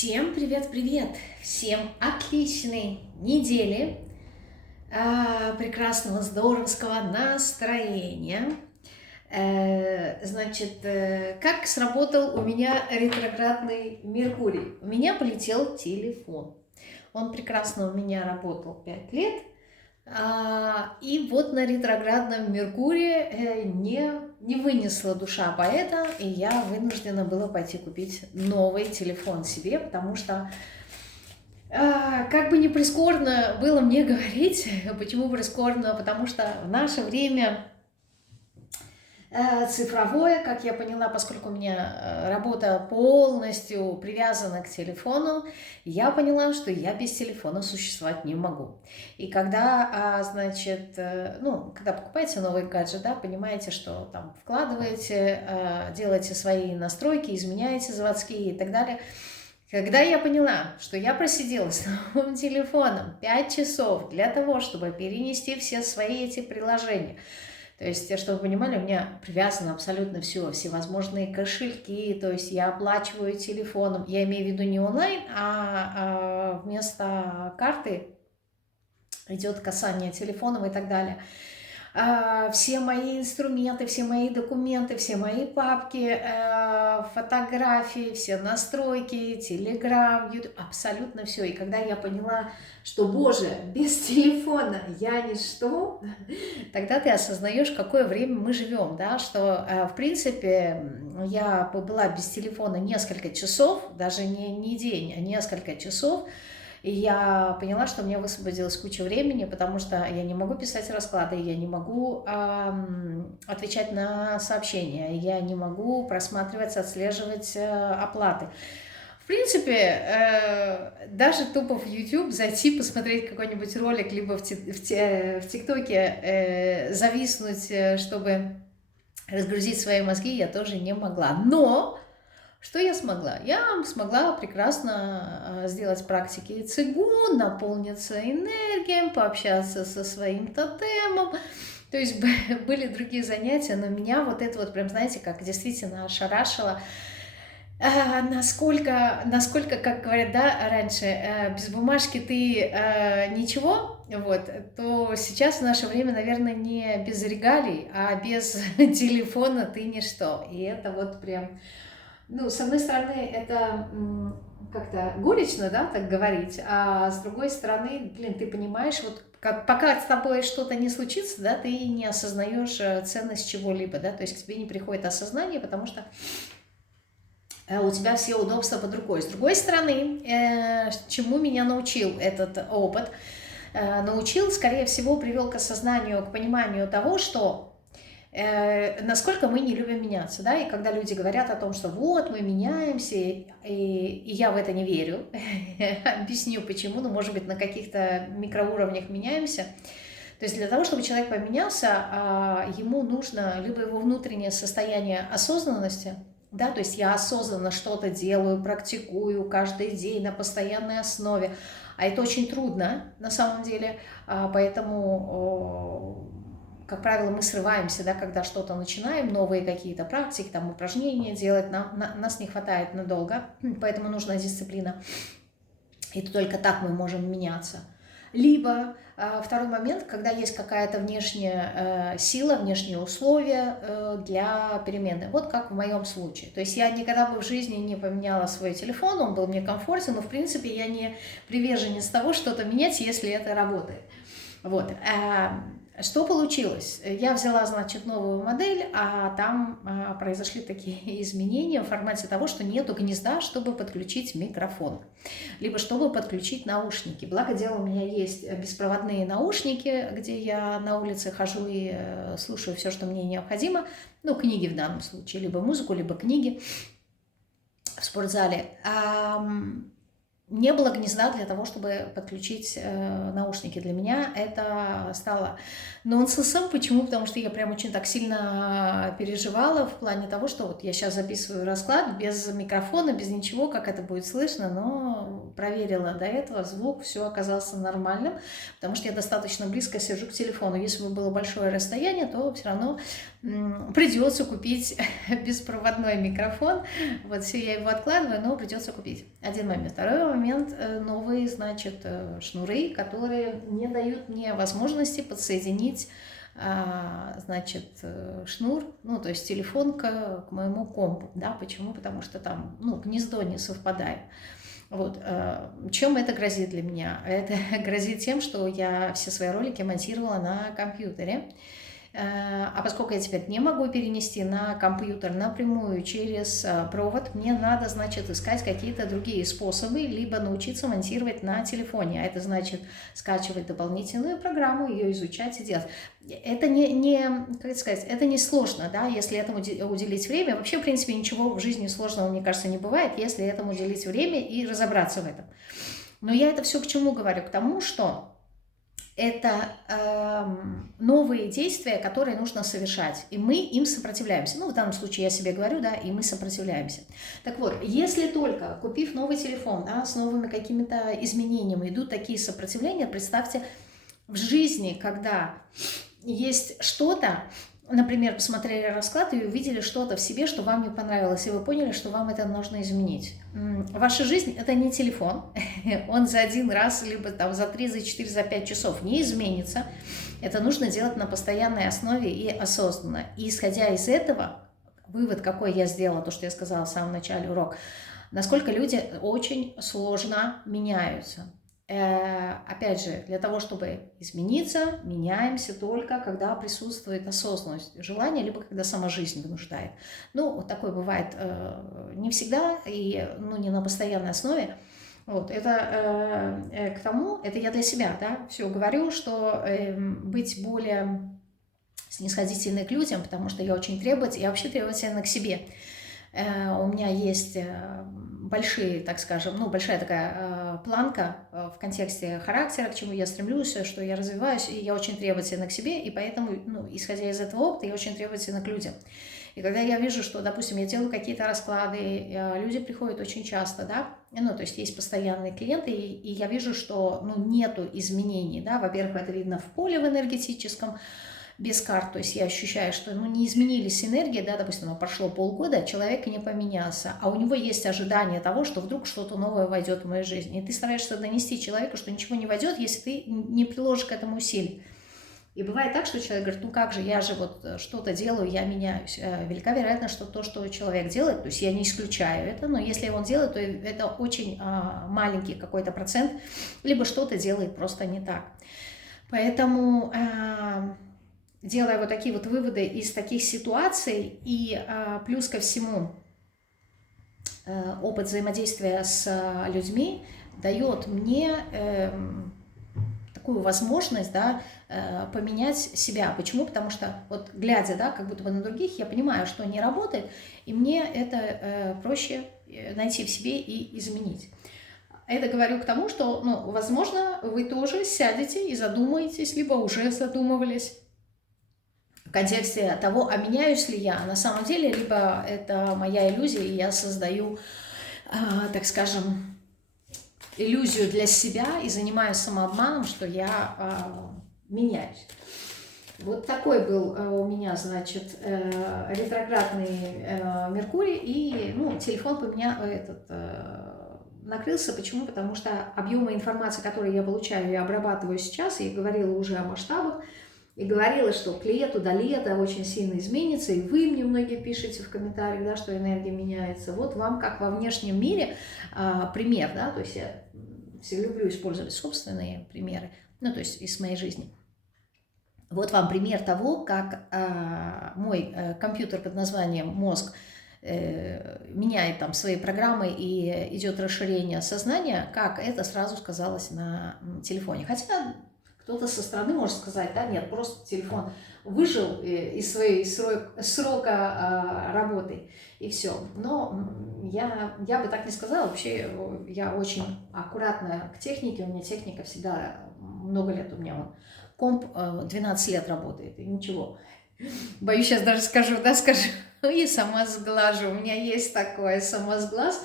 Всем привет-привет! Всем отличной недели, прекрасного, здоровского настроения. Значит, как сработал у меня ретроградный Меркурий? У меня полетел телефон. Он прекрасно у меня работал 5 лет. И вот на ретроградном Меркурии не вынесла душа поэта, и я вынуждена была пойти купить новый телефон себе, потому что, как бы ни прискорбно было мне говорить, почему прискорбно, потому что в наше время цифровое, как я поняла, поскольку у меня работа полностью привязана к телефону, я поняла, что я без телефона существовать не могу. И когда, значит, когда покупаете новый гаджет, да, понимаете, что там вкладываете, делаете свои настройки, изменяете заводские и так далее. Когда я поняла, что я просидела с новым телефоном 5 часов для того, чтобы перенести все свои эти приложения, то есть, чтобы вы понимали, у меня привязано абсолютно все, всевозможные кошельки, то есть я оплачиваю телефоном, я имею в виду не онлайн, а вместо карты идет касание телефоном и так далее. Все мои инструменты, все мои документы, все мои папки, фотографии, все настройки, Telegram, YouTube, абсолютно все. И когда я поняла, что, боже, без телефона я ничто, тогда ты осознаешь, какое время мы живем, да, что, в принципе, я была без телефона несколько часов, даже не день, а несколько часов. И я поняла, что у меня высвободилась куча времени, потому что я не могу писать расклады, я не могу отвечать на сообщения, я не могу просматривать, отслеживать оплаты. В принципе, даже тупо в YouTube зайти, посмотреть какой-нибудь ролик, либо в ТикТоке зависнуть, чтобы разгрузить свои мозги, я тоже не могла. Но что я смогла? Я смогла прекрасно сделать практики цигун, наполниться энергией, пообщаться со своим тотемом. То есть были другие занятия, но меня вот это вот прям, знаете, как действительно ошарашило. Насколько, как говорят, да, раньше, без бумажки ты ничего, вот, то сейчас в наше время, наверное, не без регалий, а без телефона ты ничто. И это вот прям... с одной стороны, это как-то горечно, да, так говорить, а с другой стороны, ты понимаешь, вот пока с тобой что-то не случится, да, ты не осознаешь ценность чего-либо, да, то есть к тебе не приходит осознание, потому что у тебя все удобства под рукой. С другой стороны, чему меня научил этот опыт? Научил, скорее всего, привел к осознанию, к пониманию того, что насколько мы не любим меняться, да, и когда люди говорят о том, что вот мы меняемся, и я в это не верю, объясню почему, может быть, на каких-то микроуровнях меняемся. То есть для того, чтобы человек поменялся, ему нужно либо его внутреннее состояние осознанности, да, то есть я осознанно что-то делаю, практикую каждый день на постоянной основе, а это очень трудно на самом деле, поэтому... Как правило, мы срываемся, да, когда что-то начинаем, новые какие-то практики, там, упражнения делать, нас не хватает надолго, поэтому нужна дисциплина. И только так мы можем меняться. Либо второй момент, когда есть какая-то внешняя сила, внешние условия для перемены. Вот как в моем случае. То есть я никогда бы в жизни не поменяла свой телефон, он был мне комфортен, но в принципе я не приверженец того, что-то менять, если это работает. Вот. Что получилось? Я взяла, значит, новую модель, а там произошли такие изменения в формате того, что нету гнезда, чтобы подключить микрофон, либо чтобы подключить наушники. Благо дело, у меня есть беспроводные наушники, где я на улице хожу и слушаю все, что мне необходимо, книги в данном случае, либо музыку, либо книги в спортзале. не было гнезда для того, чтобы подключить наушники. Для меня это стало нонсенсом. Почему? Потому что я прям очень так сильно переживала в плане того, что вот я сейчас записываю расклад без микрофона, без ничего, как это будет слышно, но проверила до этого, звук, все оказался нормальным, потому что я достаточно близко сижу к телефону. Если бы было большое расстояние, то все равно придется купить беспроводной микрофон. Вот все, я его откладываю, но придется купить. Один момент. Второй момент. Новые, значит, шнуры, которые не дают мне возможности подсоединить, значит, шнур, ну, то есть телефон к моему компу, да, почему? Потому что там, ну, гнездо не совпадает. Вот. Чем это грозит для меня? Это грозит тем, что я все свои ролики монтировала на компьютере. А поскольку я теперь не могу перенести на компьютер напрямую через провод, мне надо, значит, искать какие-то другие способы, либо научиться монтировать на телефоне. А это значит скачивать дополнительную программу, ее изучать и делать. Это как сказать, это не сложно, да, если этому уделить время. Вообще, в принципе, ничего в жизни сложного, мне кажется, не бывает, если этому уделить время и разобраться в этом. Но я это все к чему говорю? К тому, что это новые действия, которые нужно совершать, и мы им сопротивляемся. Ну, в данном случае я себе говорю, да, и мы сопротивляемся. Так вот, если только, купив новый телефон, да, с новыми какими-то изменениями, идут такие сопротивления, представьте, в жизни, когда есть что-то, например, посмотрели расклад и увидели что-то в себе, что вам не понравилось, и вы поняли, что вам это нужно изменить. Ваша жизнь – это не телефон, он за один раз, либо там за 3, за 4, за 5 часов не изменится. Это нужно делать на постоянной основе и осознанно. И исходя из этого, вывод, какой я сделала, то, что я сказала в самом начале урока, насколько люди очень сложно меняются. Опять же, для того, чтобы измениться, меняемся только, когда присутствует осознанность, желание, либо когда сама жизнь вынуждает. Ну, вот такое бывает не всегда и не на постоянной основе. Вот, это к тому, это я для себя, да, все говорю, что быть более снисходительной к людям, потому что я очень требовательна, я вообще требовательна к себе. У меня есть большие, так скажем, большая такая планка в контексте характера, к чему я стремлюсь, что я развиваюсь, и я очень требовательна к себе, и поэтому, исходя из этого опыта, я очень требовательна к людям. И когда я вижу, что, допустим, я делаю какие-то расклады, люди приходят очень часто, да, то есть есть постоянные клиенты, и я вижу, что, нету изменений, да, во-первых, это видно в поле в энергетическом, без карт, то есть я ощущаю, что не изменились энергии, да, допустим, прошло полгода, человек не поменялся, а у него есть ожидание того, что вдруг что-то новое войдет в мою жизнь, и ты стараешься донести человеку, что ничего не войдет, если ты не приложишь к этому усилий. И бывает так, что человек говорит, как же, я же вот что-то делаю, я меняюсь. Велика вероятность, что то, что человек делает, то есть я не исключаю это, но если он делает, то это очень маленький какой-то процент, либо что-то делает просто не так. Поэтому делая вот такие вот выводы из таких ситуаций, и плюс ко всему опыт взаимодействия с людьми дает мне такую возможность, да, поменять себя. Почему? Потому что вот глядя, да, как будто бы на других, я понимаю, что не работает, и мне это проще найти в себе и изменить. Это говорю к тому, что, возможно, вы тоже сядете и задумаетесь, либо уже задумывались в контексте того, а меняюсь ли я на самом деле, либо это моя иллюзия, и я создаю, так скажем, иллюзию для себя и занимаюсь самообманом, что я меняюсь. Вот такой был у меня, значит, ретроградный Меркурий, и телефон накрылся. Почему? Потому что объемы информации, которые я получаю и обрабатываю сейчас, я говорила уже о масштабах, и говорила, что к лету, до лета очень сильно изменится, и вы мне многие пишете в комментариях, да, что энергия меняется. Вот вам, как во внешнем мире, пример, да, то есть я все люблю использовать собственные примеры, то есть из моей жизни. Вот вам пример того, как мой компьютер под названием мозг меняет там свои программы и идет расширение сознания, как это сразу сказалось на телефоне. Хотя Кто-то со стороны может сказать, да, нет, просто телефон выжил из своей срока работы, и все. Но я бы так не сказала. Вообще, я очень аккуратная к технике. У меня техника всегда много лет. У меня он комп 12 лет работает, и ничего. Боюсь, сейчас даже скажу, да, скажу, и сама сглажу. У меня есть такое самосглаз.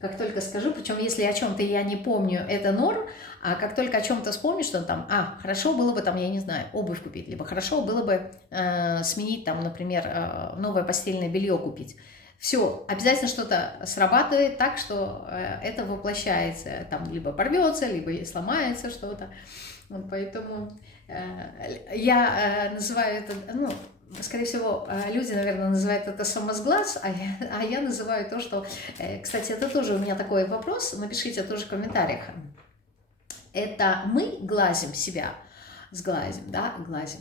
Как только скажу, причем если о чем-то я не помню, это норм, а как только о чем-то вспомню, что там, хорошо было бы там, я не знаю, обувь купить, либо хорошо было бы сменить там, например, новое постельное белье купить. Все, обязательно что-то срабатывает так, что это воплощается, там либо порвется, либо сломается что-то. Вот поэтому я называю это, ну, скорее всего, люди, наверное, называют это самосглаз, а я называю то, что... Кстати, это тоже у меня такой вопрос, напишите тоже в комментариях. Это мы глазим себя, сглазим, да, глаз.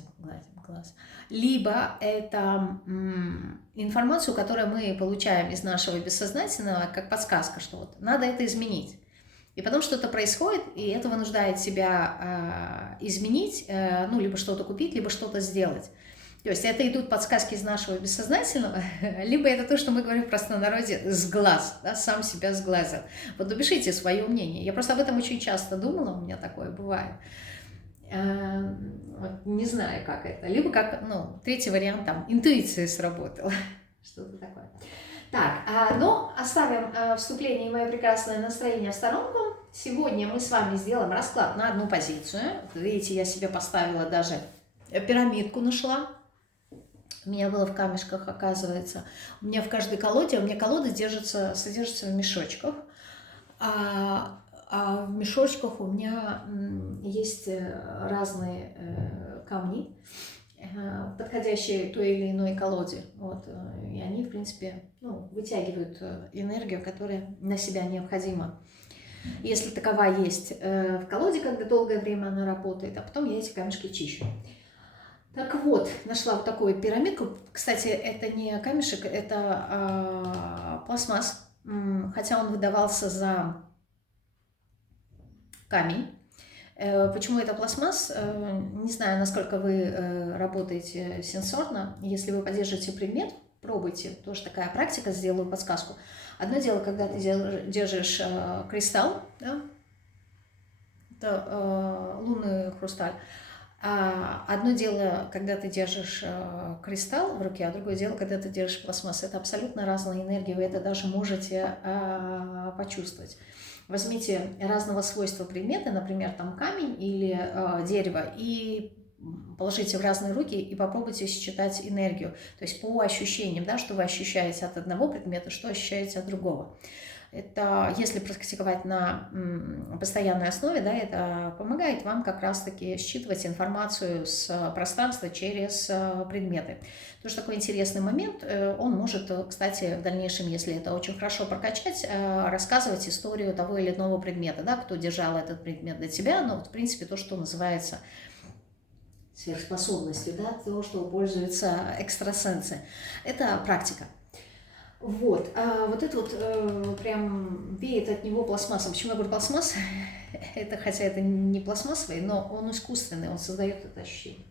Либо это информацию, которую мы получаем из нашего бессознательного, как подсказка, что вот надо это изменить. И потом что-то происходит, и это вынуждает себя изменить, ну, либо что-то купить, либо что-то сделать. То есть это идут подсказки из нашего бессознательного, либо это то, что мы говорим в простонародье, сглаз, да, сам себя сглазил. Вот напишите свое мнение. Я просто об этом очень часто думала, у меня такое бывает. Вот, не знаю, как это. Либо как, ну, третий вариант, там, интуиция сработала. Что-то такое. Так, но оставим вступление и мое прекрасное настроение в сторонку. Сегодня мы с вами сделаем расклад на одну позицию. Видите, я себе поставила даже пирамидку, нашла. У меня было в камешках, оказывается. У меня в каждой колоде, у меня колода содержится в мешочках. А в мешочках у меня есть разные камни, подходящие той или иной колоде. Вот. И они, в принципе, ну, вытягивают энергию, которая на себя необходима. Если такова есть в колоде, когда долгое время она работает, а потом я эти камешки чищу. Так вот, нашла вот такую пирамидку. Кстати, это не камешек, это пластмасс, хотя он выдавался за камень. Почему это пластмасс? Не знаю, насколько вы работаете сенсорно. Если вы поддержите предмет, пробуйте. Тоже такая практика, сделаю подсказку. Одно дело, когда ты держишь кристалл, да? Это лунный хрусталь. Одно дело, когда ты держишь кристалл в руке, а другое дело, когда ты держишь пластмасс. Это абсолютно разные энергии, вы это даже можете почувствовать. Возьмите разного свойства предметы, например, там камень или дерево, и положите в разные руки и попробуйте считать энергию. То есть по ощущениям, да, что вы ощущаете от одного предмета, что ощущаете от другого. Это, если практиковать на постоянной основе, да, это помогает вам как раз-таки считывать информацию с пространства через предметы. Тоже такой интересный момент, он может, кстати, в дальнейшем, если это очень хорошо прокачать, рассказывать историю того или иного предмета, да, кто держал этот предмет для тебя, но, в принципе, то, что называется сверхспособностью, да, то, что пользуются экстрасенсы. Это практика. Вот, вот это вот прям веет от него пластмассом. Почему я говорю пластмасс? Это, хотя это не пластмассовый, но он искусственный, он создает это ощущение.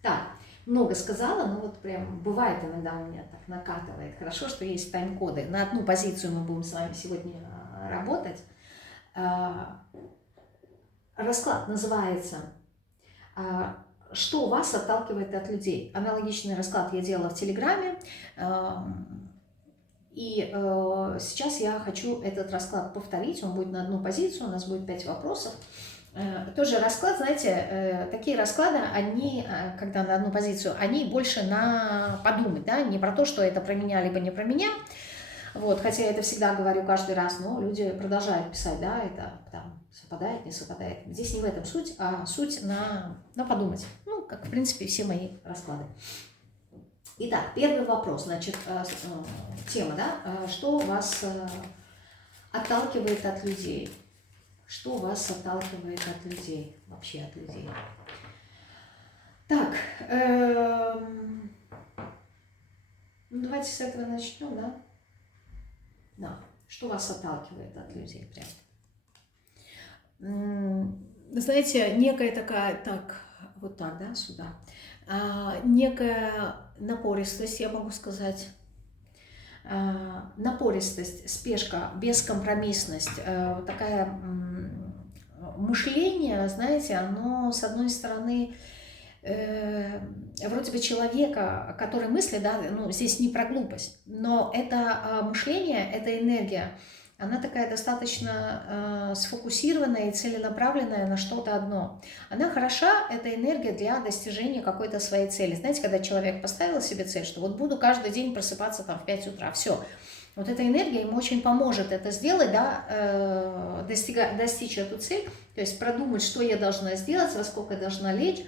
Так, много сказала, но вот прям бывает иногда у меня так накатывает. Хорошо, что есть тайм-коды. На одну позицию мы будем с вами сегодня работать. Расклад называется «Что вас отталкивает от людей?». Аналогичный расклад я делала в Телеграме. И сейчас я хочу этот расклад повторить, он будет на одну позицию, у нас будет 5 вопросов. Тоже расклад, знаете, такие расклады, они, когда на одну позицию, они больше на подумать, да, не про то, что это про меня, либо не про меня. Вот, хотя я это всегда говорю каждый раз, но люди продолжают писать, да, это там совпадает, не совпадает. Здесь не в этом суть, а суть на подумать, ну, как, в принципе, все мои расклады. Итак, первый вопрос, значит, тема, да, что вас отталкивает от людей? Что вас отталкивает от людей, вообще от людей? Так, ну, давайте с этого начнем, да? Да, что вас отталкивает от людей, прям? знаете, некая такая, так, вот так, да, сюда, некая напористость, я могу сказать, напористость, спешка, бескомпромиссность, вот такая мышление, знаете, оно, с одной стороны, вроде бы человека, который мыслит, да, ну, здесь не про глупость, но это мышление, это энергия, она такая достаточно сфокусированная и целенаправленная на что-то одно. Она хороша, эта энергия, для достижения какой-то своей цели. Знаете, когда человек поставил себе цель, что вот буду каждый день просыпаться там в 5 утра, все. Вот эта энергия ему очень поможет это сделать, да, достичь эту цель, то есть продумать, что я должна сделать, во сколько я должна лечь,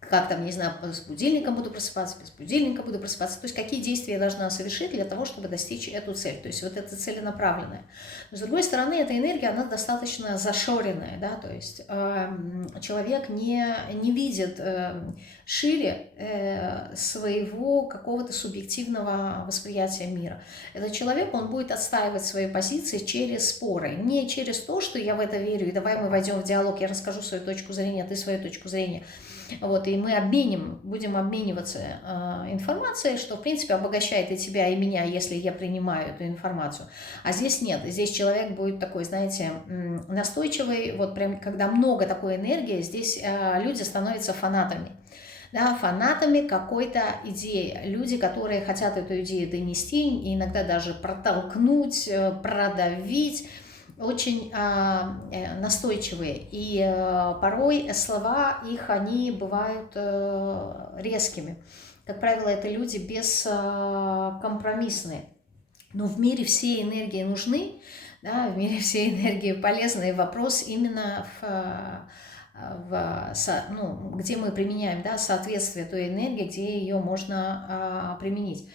как там, не знаю, с будильником буду просыпаться, без будильника буду просыпаться, то есть какие действия я должна совершить для того, чтобы достичь эту цель, то есть вот это целенаправленное. Но с другой стороны, эта энергия, она достаточно зашоренная, да, то есть человек не видит шире своего какого-то субъективного восприятия мира. Этот человек, он будет отстаивать свои позиции через споры, не через то, что я в это верю, и давай мы войдем в диалог, я расскажу свою точку зрения, ты свою точку зрения. Вот, и мы будем обмениваться информацией, что, в принципе, обогащает и тебя, и меня, если я принимаю эту информацию. А здесь нет, здесь человек будет такой, знаете, настойчивый, вот прям, когда много такой энергии, здесь люди становятся фанатами. Да, фанатами какой-то идеи. Люди, которые хотят эту идею донести, иногда даже протолкнуть, продавить, очень настойчивые, и порой слова их, они бывают резкими. Как правило, это люди бескомпромиссные. Но в мире все энергии нужны, да, в мире все энергии полезны, и вопрос именно ну, где мы применяем, да, соответствие той энергии, где ее можно применить.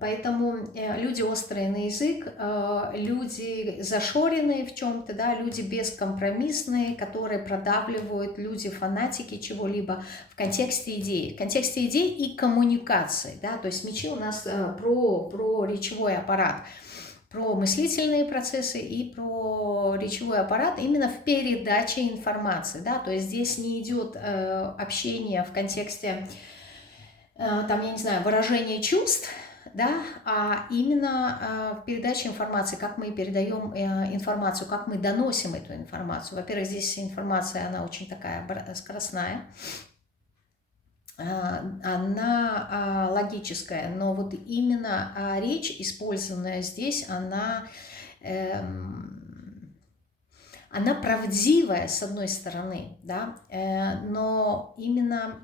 Поэтому люди острые на язык, люди зашоренные в чем-то, да, люди бескомпромиссные, которые продавливают, люди фанатики чего-либо в контексте идей и коммуникации, да, то есть мечи у нас про речевой аппарат, про мыслительные процессы и про речевой аппарат именно в передаче информации, да, то есть здесь не идет общение в контексте, там, я не знаю, выражения чувств, да, а именно в передаче информации, как мы передаем информацию, как мы доносим эту информацию. Во-первых, здесь информация, она очень такая скоростная, она логическая, но вот именно речь, использованная здесь, она правдивая, с одной стороны, да, но именно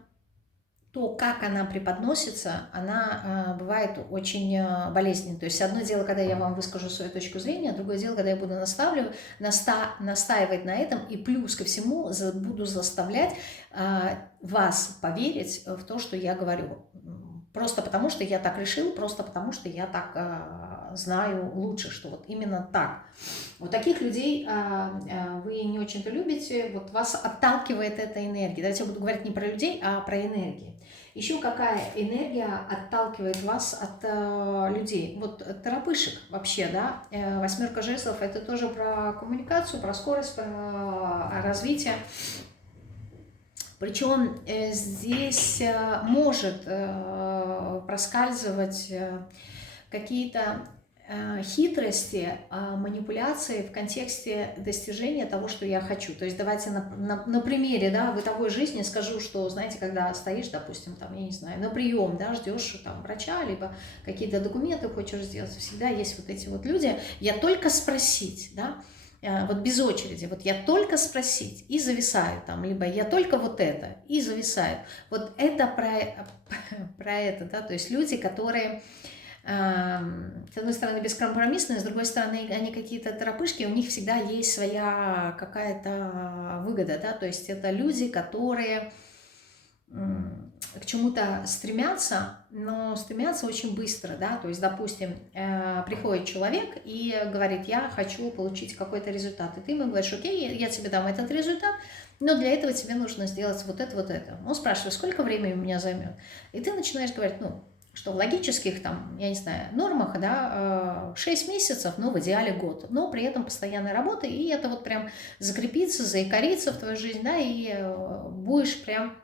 то, как она преподносится, она бывает очень болезненной. То есть одно дело, когда я вам выскажу свою точку зрения, другое дело, когда я буду настаивать на этом, и плюс ко всему буду заставлять вас поверить в то, что я говорю. Просто потому, что я так решил, просто потому, что я так знаю лучше, что вот именно так. Вот таких людей вы не очень-то любите, вот вас отталкивает эта энергия. Давайте я буду говорить не про людей, а про энергии. Еще какая энергия отталкивает вас от людей? Вот торопышек вообще, да, восьмерка жезлов, это тоже про коммуникацию, про скорость, про развитие. Причем здесь может проскальзывать какие-то хитрости, манипуляции в контексте достижения того, что я хочу. То есть давайте на примере, да, бытовой жизни скажу, что, знаете, когда стоишь, допустим, там, я не знаю, на прием, да, ждешь там врача, либо какие-то документы хочешь сделать, всегда есть вот эти вот люди, я только спросить, да, вот без очереди, вот я только спросить и зависаю там, либо я только вот это и зависаю. Вот это про это, да, то есть люди, которые с одной стороны бескомпромиссные, с другой стороны они какие-то торопышки, у них всегда есть своя какая-то выгода, да, то есть это люди, которые к чему-то стремятся, но стремятся очень быстро, да, то есть, допустим, приходит человек и говорит, я хочу получить какой-то результат, и ты ему говоришь, окей, я тебе дам этот результат, но для этого тебе нужно сделать вот это, вот это. Он спрашивает, сколько времени у меня займет, и ты начинаешь говорить, ну, что в логических, там, я не знаю, нормах, да, 6 месяцев, но в идеале год, но при этом постоянной работы, и это вот прям закрепится, заикарится в твою жизнь, да, и будешь прям,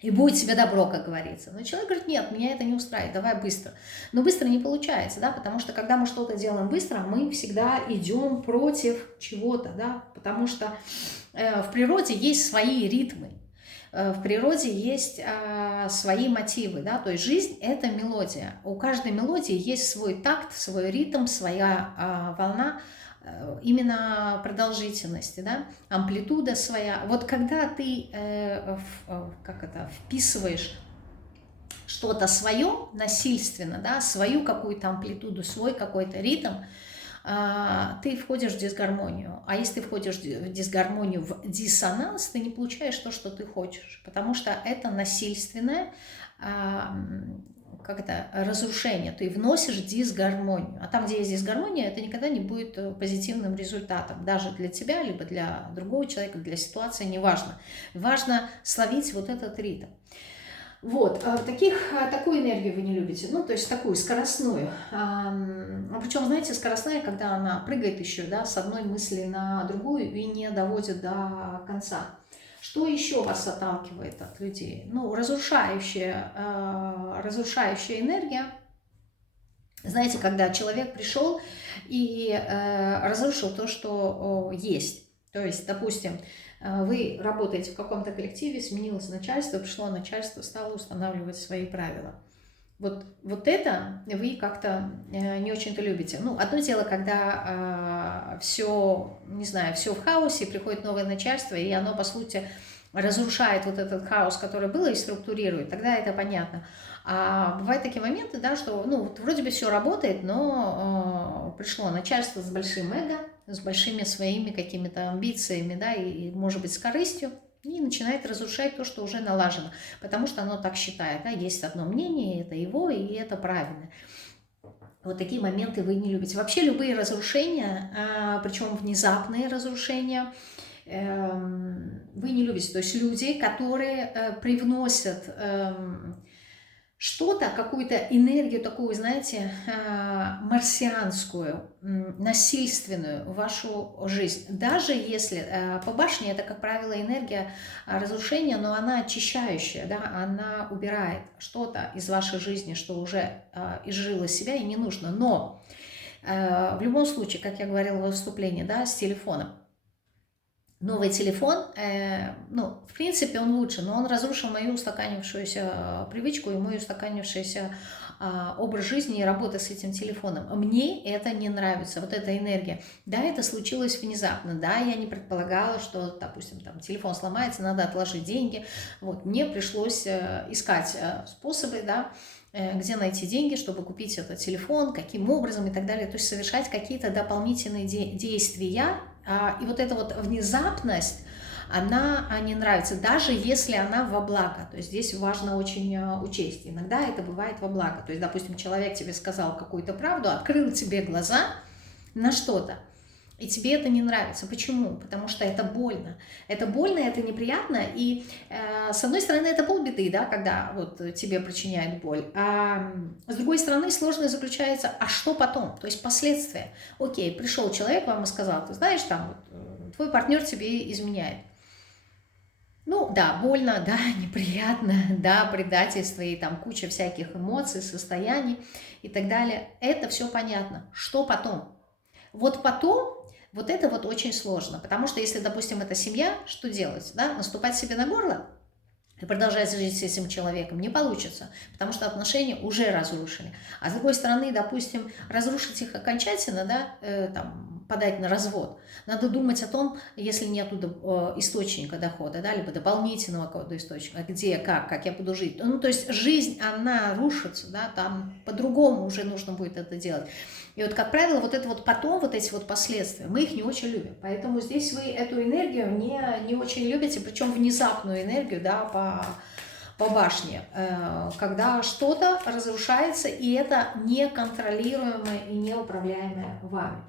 и будет тебе добро, как говорится. Но человек говорит, нет, меня это не устраивает, давай быстро. Но быстро не получается, да, потому что когда мы что-то делаем быстро, мы всегда идем против чего-то, да, потому что в природе есть свои ритмы. В природе есть свои мотивы, да, то есть жизнь – это мелодия. У каждой мелодии есть свой такт, свой ритм, своя волна, именно продолжительности, да, амплитуда своя. Вот когда ты вписываешь что-то свое насильственно, да, свою какую-то амплитуду, свой какой-то ритм, ты входишь в дисгармонию. А если ты входишь в дисгармонию, в диссонанс, ты не получаешь то, что ты хочешь, потому что это насильственное разрушение. Ты вносишь дисгармонию. А там, где есть дисгармония, это никогда не будет позитивным результатом. Даже для тебя, либо для другого человека, для ситуации, неважно. Важно словить вот этот ритм. Вот, такую энергию вы не любите, ну, то есть такую скоростную. Причем, знаете, скоростная, когда она прыгает еще, да, с одной мысли на другую и не доводит до конца. Что еще вас отталкивает от людей? Ну, разрушающая энергия. Знаете, когда человек пришел и разрушил то, что есть. То есть, допустим, вы работаете в каком-то коллективе, сменилось начальство, пришло начальство, стало устанавливать свои правила. Вот это вы как-то не очень-то любите. Ну, одно дело, когда все, не знаю, все в хаосе, приходит новое начальство, и оно, по сути, разрушает вот этот хаос, который был, и структурирует, тогда это понятно. А бывают такие моменты, да, что, ну, вот вроде бы все работает, но пришло начальство с большим эго, с большими своими какими-то амбициями, да, и, может быть, с корыстью, и начинает разрушать то, что уже налажено, потому что оно так считает, да, есть одно мнение, это его, и это правильно. Вот такие моменты вы не любите. Вообще любые разрушения, причем внезапные разрушения, вы не любите. То есть люди, которые привносят что-то, какую-то энергию такую, знаете, марсианскую, насильственную в вашу жизнь. Даже если по башне это, как правило, энергия разрушения, но она очищающая, да, она убирает что-то из вашей жизни, что уже изжило себя и не нужно. Но в любом случае, как я говорила в выступлении, да, с телефоном, новый телефон, ну, в принципе, он лучше, но он разрушил мою устаканившуюся привычку и мой устаканившийся образ жизни и работы с этим телефоном. Мне это не нравится, вот эта энергия. Да, это случилось внезапно, да, я не предполагала, что, допустим, там телефон сломается, надо отложить деньги. Вот, мне пришлось искать способы, да, где найти деньги, чтобы купить этот телефон, каким образом и так далее. То есть совершать какие-то дополнительные действия. И вот эта вот внезапность, она не нравится, даже если она во благо. То есть здесь важно очень учесть. Иногда это бывает во благо. То есть, допустим, человек тебе сказал какую-то правду, открыл тебе глаза на что-то, и тебе это не нравится. Почему? Потому что это больно. Это больно, это неприятно. И с одной стороны, это полбеды, да, когда вот тебе причиняют боль. А с другой стороны, сложность заключается, а что потом? То есть последствия. Окей, пришел человек вам и сказал, ты знаешь, там, вот, твой партнер тебе изменяет. Ну, да, больно, да, неприятно, да, предательство и там куча всяких эмоций, состояний и так далее. Это все понятно. Что потом? Вот потом, вот это вот очень сложно, потому что если, допустим, это семья, что делать, да, наступать себе на горло и продолжать жить с этим человеком не получится, потому что отношения уже разрушены. А с другой стороны, допустим, разрушить их окончательно, да, там, подать на развод, надо думать о том, если нет источника дохода, да, либо дополнительного какого-то источника, где, как я буду жить. Ну, то есть жизнь, она рушится, да, там по-другому уже нужно будет это делать. И вот, как правило, вот это вот потом, вот эти вот последствия, мы их не очень любим. Поэтому здесь вы эту энергию не очень любите, причем внезапную энергию, да, по башне, когда что-то разрушается, и это неконтролируемое и неуправляемое вами.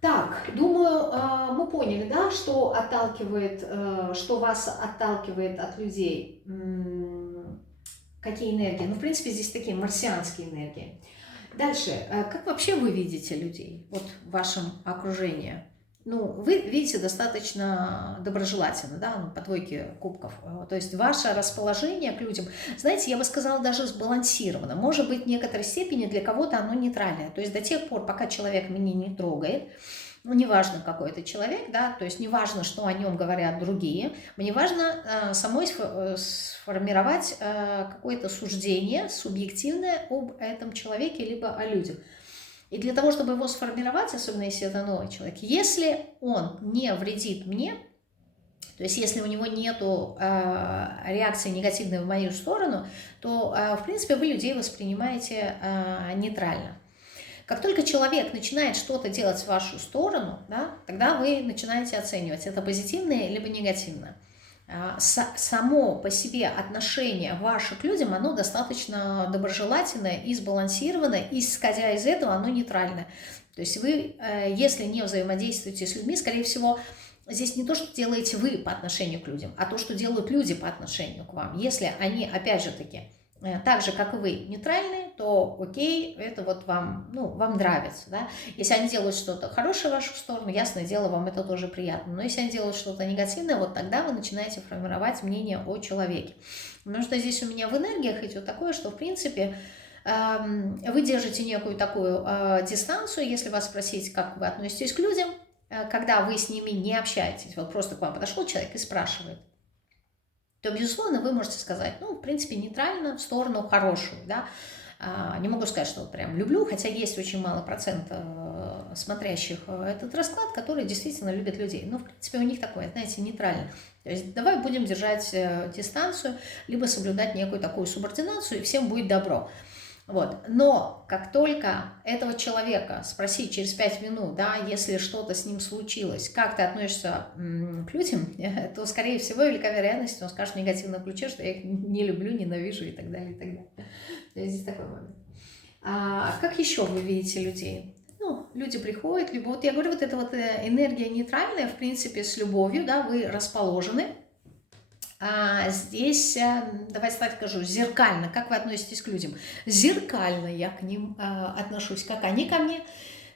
Так, думаю, мы поняли, да, что отталкивает, что вас отталкивает от людей. какие энергии? Ну, в принципе, здесь такие марсианские энергии. Дальше, как вообще вы видите людей вот в вашем окружении? Ну, вы видите достаточно доброжелательно, да, ну, по двойке кубков. То есть ваше расположение к людям, знаете, я бы сказала, даже сбалансировано. Может быть, в некоторой степени для кого-то оно нейтральное. То есть до тех пор, пока человек меня не трогает, ну, неважно, какой это человек, да, то есть неважно, что о нем говорят другие, мне важно самой сформировать какое-то суждение субъективное об этом человеке, либо о людях. И для того, чтобы его сформировать, особенно если это новый человек, если он не вредит мне, то есть если у него нет реакции негативной в мою сторону, то, в принципе, вы людей воспринимаете нейтрально. Как только человек начинает что-то делать в вашу сторону, да, тогда вы начинаете оценивать, это позитивное либо негативное. Само по себе отношение ваше к людям, оно достаточно доброжелательное и сбалансированное, и, исходя из этого, оно нейтральное. То есть вы, если не взаимодействуете с людьми, скорее всего, здесь не то, что делаете вы по отношению к людям, а то, что делают люди по отношению к вам. Если они, опять же таки, так же, как и вы, нейтральные, то окей, это вот вам, ну, вам нравится, да. Если они делают что-то хорошее в вашу сторону, ясное дело, вам это тоже приятно. Но если они делают что-то негативное, вот тогда вы начинаете формировать мнение о человеке. Потому что здесь у меня в энергиях идет такое, что, в принципе, вы держите некую такую дистанцию, если вас спросить, как вы относитесь к людям, когда вы с ними не общаетесь. Вот просто к вам подошел человек и спрашивает, то, безусловно, вы можете сказать, ну, в принципе, нейтрально, в сторону хорошую, да. Не могу сказать, что вот прям люблю, хотя есть очень мало процентов смотрящих этот расклад, которые действительно любят людей. Но, в принципе, у них такое, знаете, нейтрально. То есть давай будем держать дистанцию, либо соблюдать некую такую субординацию, и всем будет добро. Вот. Но как только этого человека спросить через 5 минут, да, если что-то с ним случилось, как ты относишься к людям, то, скорее всего, велика вероятность, он скажет в негативном ключе, что я их не люблю, ненавижу и так далее, и так далее. То есть здесь такой момент. Как еще вы видите людей? Ну, люди приходят, либо, вот я говорю, вот эта вот энергия нейтральная, в принципе, с любовью, да, вы расположены. Здесь, давайте так скажу, зеркально, как вы относитесь к людям? Зеркально я к ним отношусь, как они ко мне,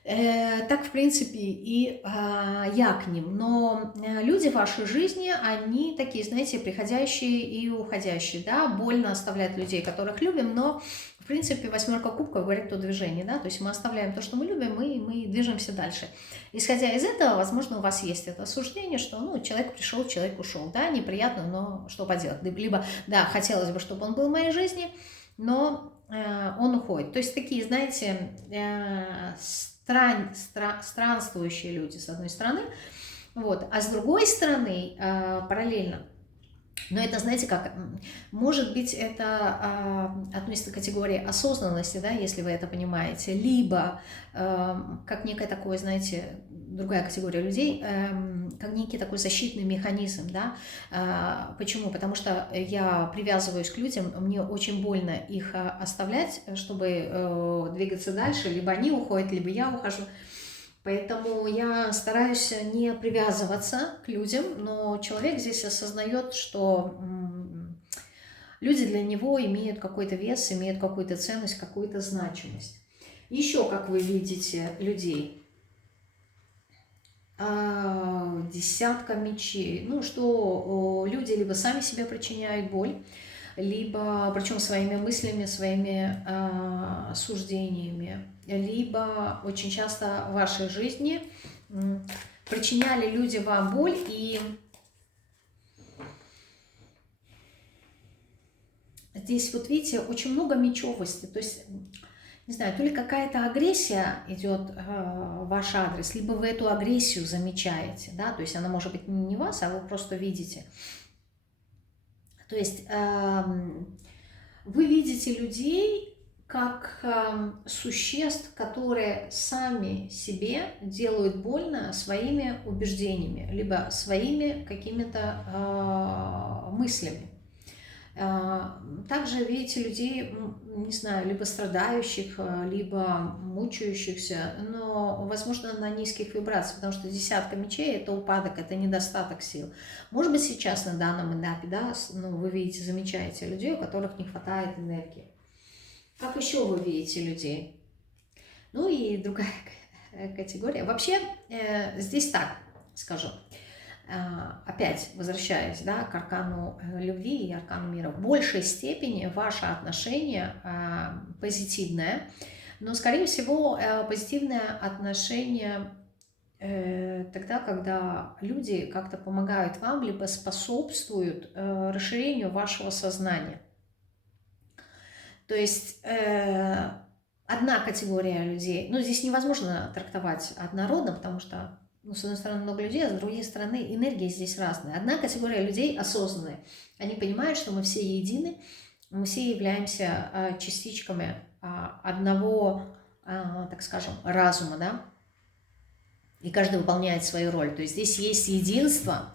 так, в принципе, и я к ним. Но люди в вашей жизни, они такие, знаете, приходящие и уходящие, да, больно оставлять людей, которых любим, но, в принципе, восьмерка кубков говорит о движении, да, то есть мы оставляем то, что мы любим, и мы движемся дальше. Исходя из этого, возможно, у вас есть это суждение, что, ну, человек пришел, человек ушел, да, неприятно, но что поделать. Либо, да, хотелось бы, чтобы он был в моей жизни, но он уходит. То есть такие, знаете, странствующие люди, с одной стороны, вот, а с другой стороны, параллельно, но это, знаете, как, может быть, это относится к категории осознанности, да, если вы это понимаете, либо как некое такое, знаете, другая категория людей, как некий такой защитный механизм, да. Почему? Потому что я привязываюсь к людям, мне очень больно их оставлять, чтобы двигаться дальше, либо они уходят, либо я ухожу. Поэтому я стараюсь не привязываться к людям, но человек здесь осознает, что люди для него имеют какой-то вес, имеют какую-то ценность, какую-то значимость. Еще, как вы видите, людей. Десятка мечей. Ну, что люди либо сами себе причиняют боль, либо, причем своими мыслями, своими суждениями, либо очень часто в вашей жизни причиняли люди вам боль, и здесь вот видите, очень много мечевости, то есть, не знаю, то ли какая-то агрессия идет в ваш адрес, либо вы эту агрессию замечаете, да, то есть она может быть не вас, а вы просто видите. То есть вы видите людей как существ, которые сами себе делают больно своими убеждениями, либо своими какими-то мыслями. Также видите людей, не знаю, либо страдающих, либо мучающихся, но, возможно, на низких вибрациях, потому что десятка мечей – это упадок, это недостаток сил. Может быть, сейчас на данном этапе, да, ну, вы видите, замечаете людей, у которых не хватает энергии. Как еще вы видите людей? Ну и другая категория. Вообще, здесь так скажу. Опять возвращаясь, да, к аркану любви и аркану мира, в большей степени ваше отношение позитивное, но, скорее всего, позитивное отношение тогда, когда люди как-то помогают вам, либо способствуют расширению вашего сознания. То есть одна категория людей, ну, здесь невозможно трактовать однородно, потому что, ну, с одной стороны, много людей, а с другой стороны, энергия здесь разная. Одна категория людей осознанные. Они понимают, что мы все едины, мы все являемся частичками одного, так скажем, разума, да, и каждый выполняет свою роль. То есть здесь есть единство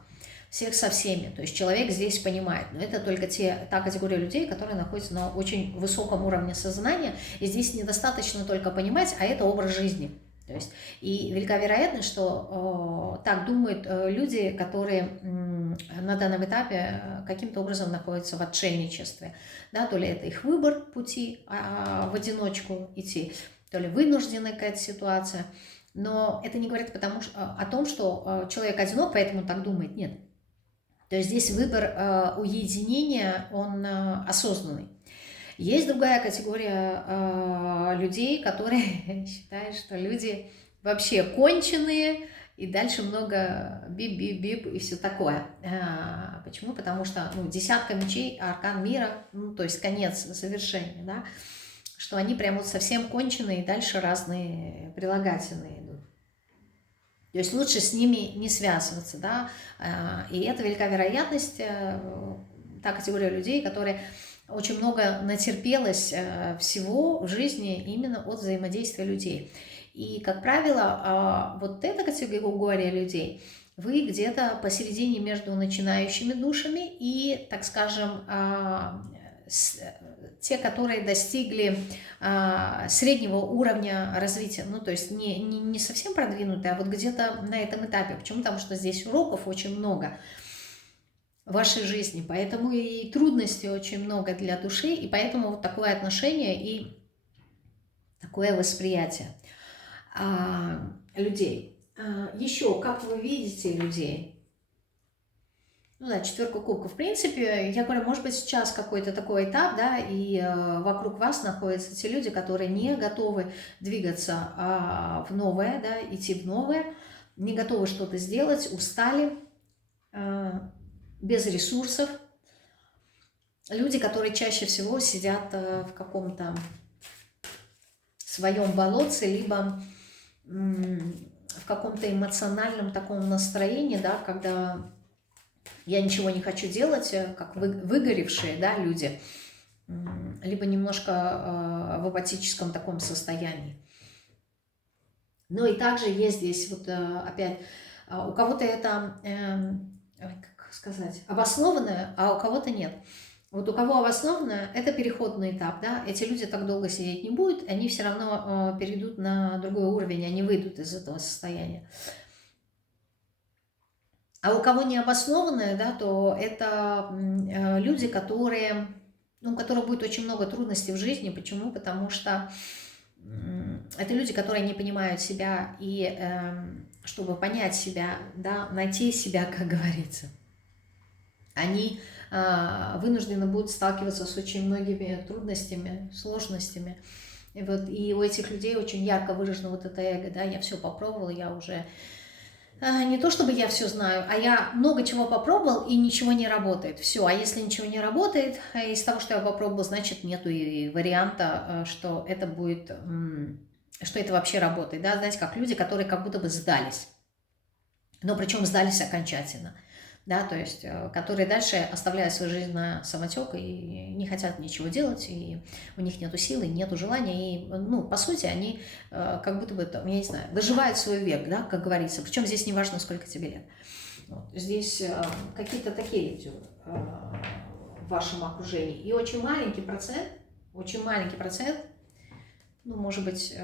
всех со всеми. То есть человек здесь понимает. Но это только та категория людей, которые находятся на очень высоком уровне сознания. И здесь недостаточно только понимать, а это образ жизни. То есть, и велика вероятность, что так думают люди, которые на данном этапе каким-то образом находятся в отшельничестве. Да, то ли это их выбор пути в одиночку идти, то ли вынужденная какая-то ситуация. Но это не говорит о том, что человек одинок, поэтому так думает. Нет. То есть здесь выбор уединения, он осознанный. Есть другая категория людей, которые считают, что люди вообще конченые, и дальше много бип-бип-бип и все такое. Почему? Потому что десятка мечей, аркан мира, то есть конец завершения, да, что они прям вот совсем конченые, и дальше разные прилагательные идут. То есть лучше с ними не связываться, да, и это велика вероятность, та категория людей, которые очень много натерпелось всего в жизни именно от взаимодействия людей. И, как правило, вот эта категория людей, вы где-то посередине между начинающими душами и, так скажем, те, которые достигли среднего уровня развития, ну, то есть не совсем продвинутые, а вот где-то на этом этапе. Почему? Потому что здесь уроков очень много в вашей жизни, поэтому и трудностей очень много для души, и поэтому вот такое отношение и такое восприятие людей. Еще, как вы видите людей? Ну да, четверка кубков. В принципе, я говорю, может быть, сейчас какой-то такой этап, да, и вокруг вас находятся те люди, которые не готовы двигаться в новое, да, идти в новое, не готовы что-то сделать, устали, без ресурсов. Люди, которые чаще всего сидят в каком-то своем болотце, либо в каком-то эмоциональном таком настроении, да, когда я ничего не хочу делать, как выгоревшие, да, люди, либо немножко в апатическом таком состоянии. Ну и также есть здесь вот опять, у кого-то это, как сказать, обоснованное, а у кого-то нет. Вот у кого обоснованное, это переходный этап, да, эти люди так долго сидеть не будут, они все равно перейдут на другой уровень, они выйдут из этого состояния. А у кого не обоснованное, да, то это люди, которые, у которых будет очень много трудностей в жизни. Почему? Потому что это люди, которые не понимают себя, и чтобы понять себя, да, найти себя, как говорится, они вынуждены будут сталкиваться с очень многими трудностями, сложностями. И у этих людей очень ярко выражено вот это эго, да, я все попробовала, я уже... Не то чтобы я все знаю, а я много чего попробовал, и ничего не работает. Все, а если ничего не работает, из того, что я попробовал, значит, нету и варианта, что это будет, что это вообще работает. Да? Знаете, как люди, которые как будто бы сдались, но причем сдались окончательно. Да, то есть, которые дальше оставляют свою жизнь на самотек и не хотят ничего делать, и у них нету силы, нету желания, и, по сути, они как будто бы, я не знаю, доживают свой век, да, как говорится, причем здесь не важно, сколько тебе лет. Вот. Здесь какие-то такие люди в вашем окружении. И очень маленький процент, ну, может быть,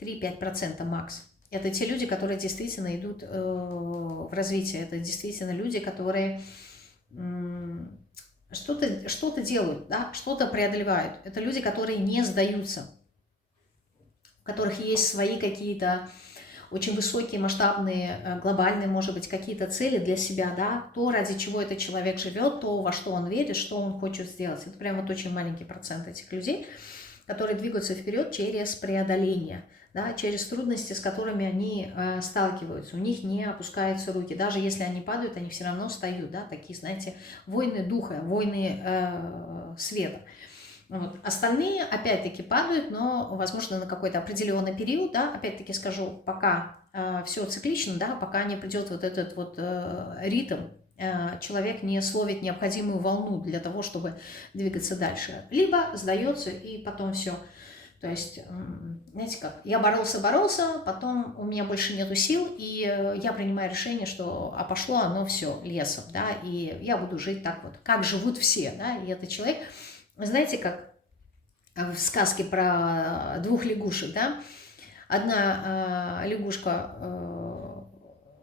3-5% макс. Это те люди, которые действительно идут в развитие. Это действительно люди, которые что-то делают, да, что-то преодолевают. Это люди, которые не сдаются, у которых есть свои какие-то очень высокие, масштабные, глобальные, может быть, какие-то цели для себя, да, то, ради чего этот человек живет, то, во что он верит, что он хочет сделать. Это прям вот очень маленький процент этих людей, которые двигаются вперед через преодоление, да, через трудности, с которыми они сталкиваются. У них не опускаются руки. Даже если они падают, они все равно встают, да, такие, знаете, воины духа, воины света. Вот. Остальные, опять-таки, падают, но, возможно, на какой-то определенный период, да, опять-таки скажу, пока все циклично, да, пока не придет вот этот вот ритм, человек не словит необходимую волну для того, чтобы двигаться дальше. Либо сдается, и потом все. То есть, знаете как, я боролся, потом у меня больше нету сил, и я принимаю решение, что пошло оно все лесом, да, и я буду жить так вот, как живут все, да, и этот человек, знаете, как в сказке про двух лягушек, да, одна лягушка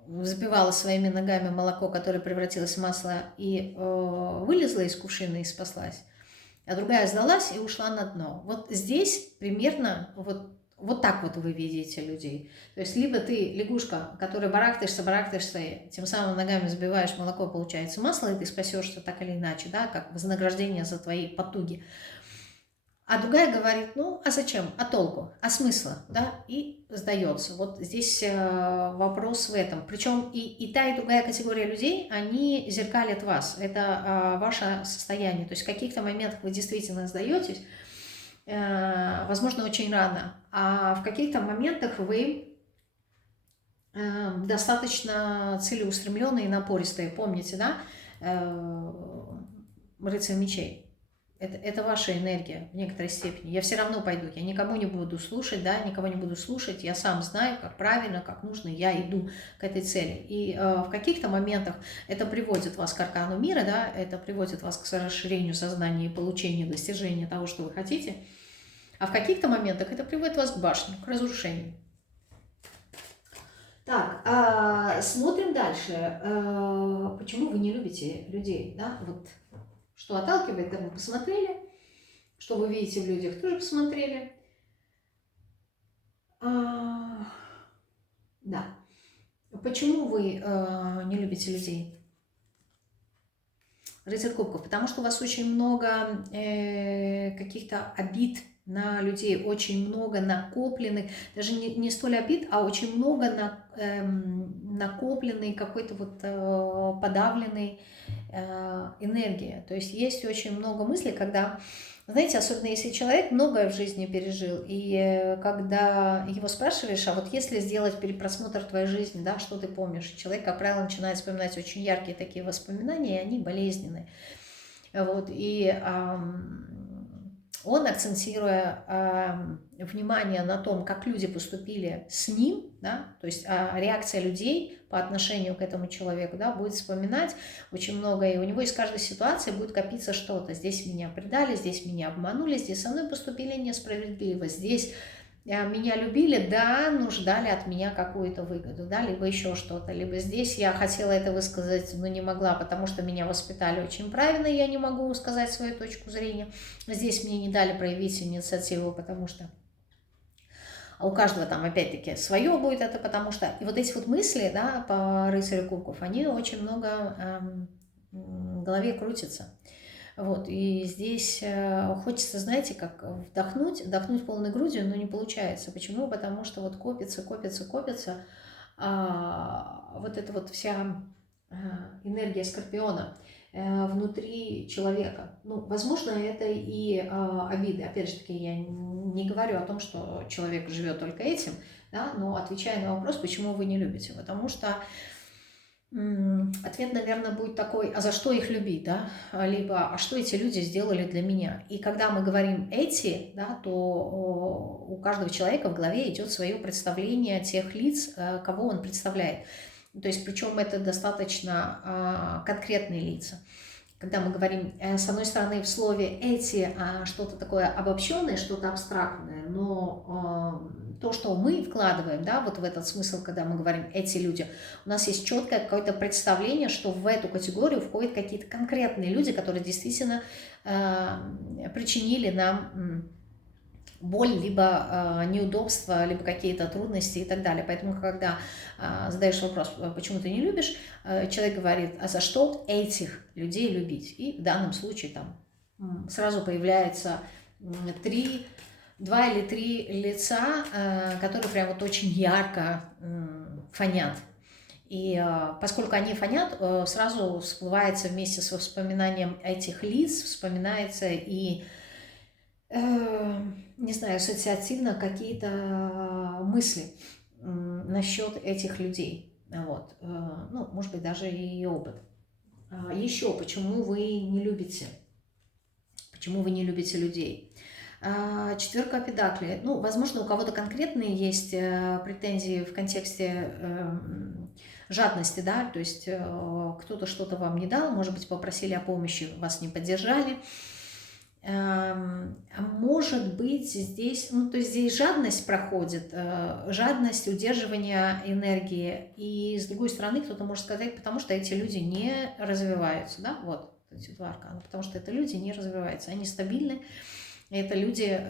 взбивала своими ногами молоко, которое превратилось в масло, и вылезла из кувшина и спаслась, а другая сдалась и ушла на дно. Вот здесь примерно вот так вот вы видите людей. То есть либо ты лягушка, которая барахтаешься, тем самым ногами забиваешь молоко, получается масло, и ты спасешься так или иначе, да, как вознаграждение за твои потуги. А другая говорит, ну, а зачем, а толку, а смысла, да, и сдается. Вот здесь вопрос в этом. Причем и та, и другая категория людей, они зеркалят вас, это ваше состояние. То есть в каких-то моментах вы действительно сдаетесь, возможно, очень рано, а в каких-то моментах вы достаточно целеустремленные и напористые. Помните, да, рыцарь мечей? Это ваша энергия в некоторой степени. Я все равно пойду, я никому не буду слушать, да, никого не буду слушать, я сам знаю, как правильно, как нужно, я иду к этой цели. И в каких-то моментах это приводит вас к аркану мира, да, это приводит вас к расширению сознания и получению, достижению того, что вы хотите, а в каких-то моментах это приводит вас к башне, к разрушению. Так, смотрим дальше. Почему вы не любите людей, да, вот. Что отталкивает, это мы посмотрели. Что вы видите в людях, тоже посмотрели. Да. Почему вы не любите людей? Рыцарь кубков. Потому что у вас очень много каких-то обид на людей, очень много накопленных, даже не столь обид, а очень много накопленной какой-то вот подавленной энергии. То есть есть очень много мыслей, когда, знаете, особенно если человек многое в жизни пережил, и когда его спрашиваешь, а вот если сделать перепросмотр твоей жизни, да, что ты помнишь, человек, как правило, начинает вспоминать очень яркие такие воспоминания, и они болезненные. Вот, и он, акцентируя внимание на том, как люди поступили с ним, да, то есть реакция людей по отношению к этому человеку, да, будет вспоминать очень много, и у него из каждой ситуации будет копиться что-то. Здесь меня предали, здесь меня обманули, здесь со мной поступили несправедливо, здесь меня любили, да, но ждали от меня какую-то выгоду, да, либо еще что-то, либо здесь я хотела это высказать, но не могла, потому что меня воспитали очень правильно, и я не могу сказать свою точку зрения. Здесь мне не дали проявить инициативу, потому что у каждого там опять-таки свое будет это, потому что... И вот эти вот мысли, да, по рыцарю кубков, они очень много в голове крутятся. Вот, и здесь хочется, знаете, как вдохнуть полной грудью, но не получается. Почему? Потому что вот копится вот эта вот вся энергия Скорпиона внутри человека. Ну, возможно, это и обиды. Опять же таки, я не говорю о том, что человек живет только этим, да, но отвечая на вопрос, почему вы не любите. Потому что ответ, наверное, будет такой, а за что их любить, да, либо, а что эти люди сделали для меня. И когда мы говорим эти, да, то у каждого человека в голове идет свое представление тех лиц, кого он представляет. То есть, причем это достаточно конкретные лица. когда мы говорим, с одной стороны, в слове «эти» что-то такое обобщенное, что-то абстрактное, но то, что мы вкладываем, да, вот в этот смысл, когда мы говорим «эти люди», у нас есть четкое какое-то представление, что в эту категорию входят какие-то конкретные люди, которые действительно причинили нам боль, либо неудобства, либо какие-то трудности и так далее. Поэтому, когда задаешь вопрос, почему ты не любишь, человек говорит, а за что этих людей любить? И в данном случае там сразу появляется два или три лица, которые прям вот очень ярко фонят. И поскольку они фонят, сразу всплывается вместе с воспоминанием этих лиц, вспоминается и не знаю, ассоциативно какие-то мысли насчет этих людей. Вот. Ну, может быть, даже и опыт. Еще, почему вы не любите? Почему вы не любите людей? Четверка педаклей. Ну, возможно, у кого-то конкретные есть претензии в контексте жадности, да, то есть кто-то что-то вам не дал, может быть, попросили о помощи, вас не поддержали. Может быть, здесь, ну, то есть здесь жадность проходит, жадность удерживания энергии, и с другой стороны кто-то может сказать, потому что эти люди не развиваются, да, вот, эти два аркана, потому что это люди не развиваются, они стабильны. Это люди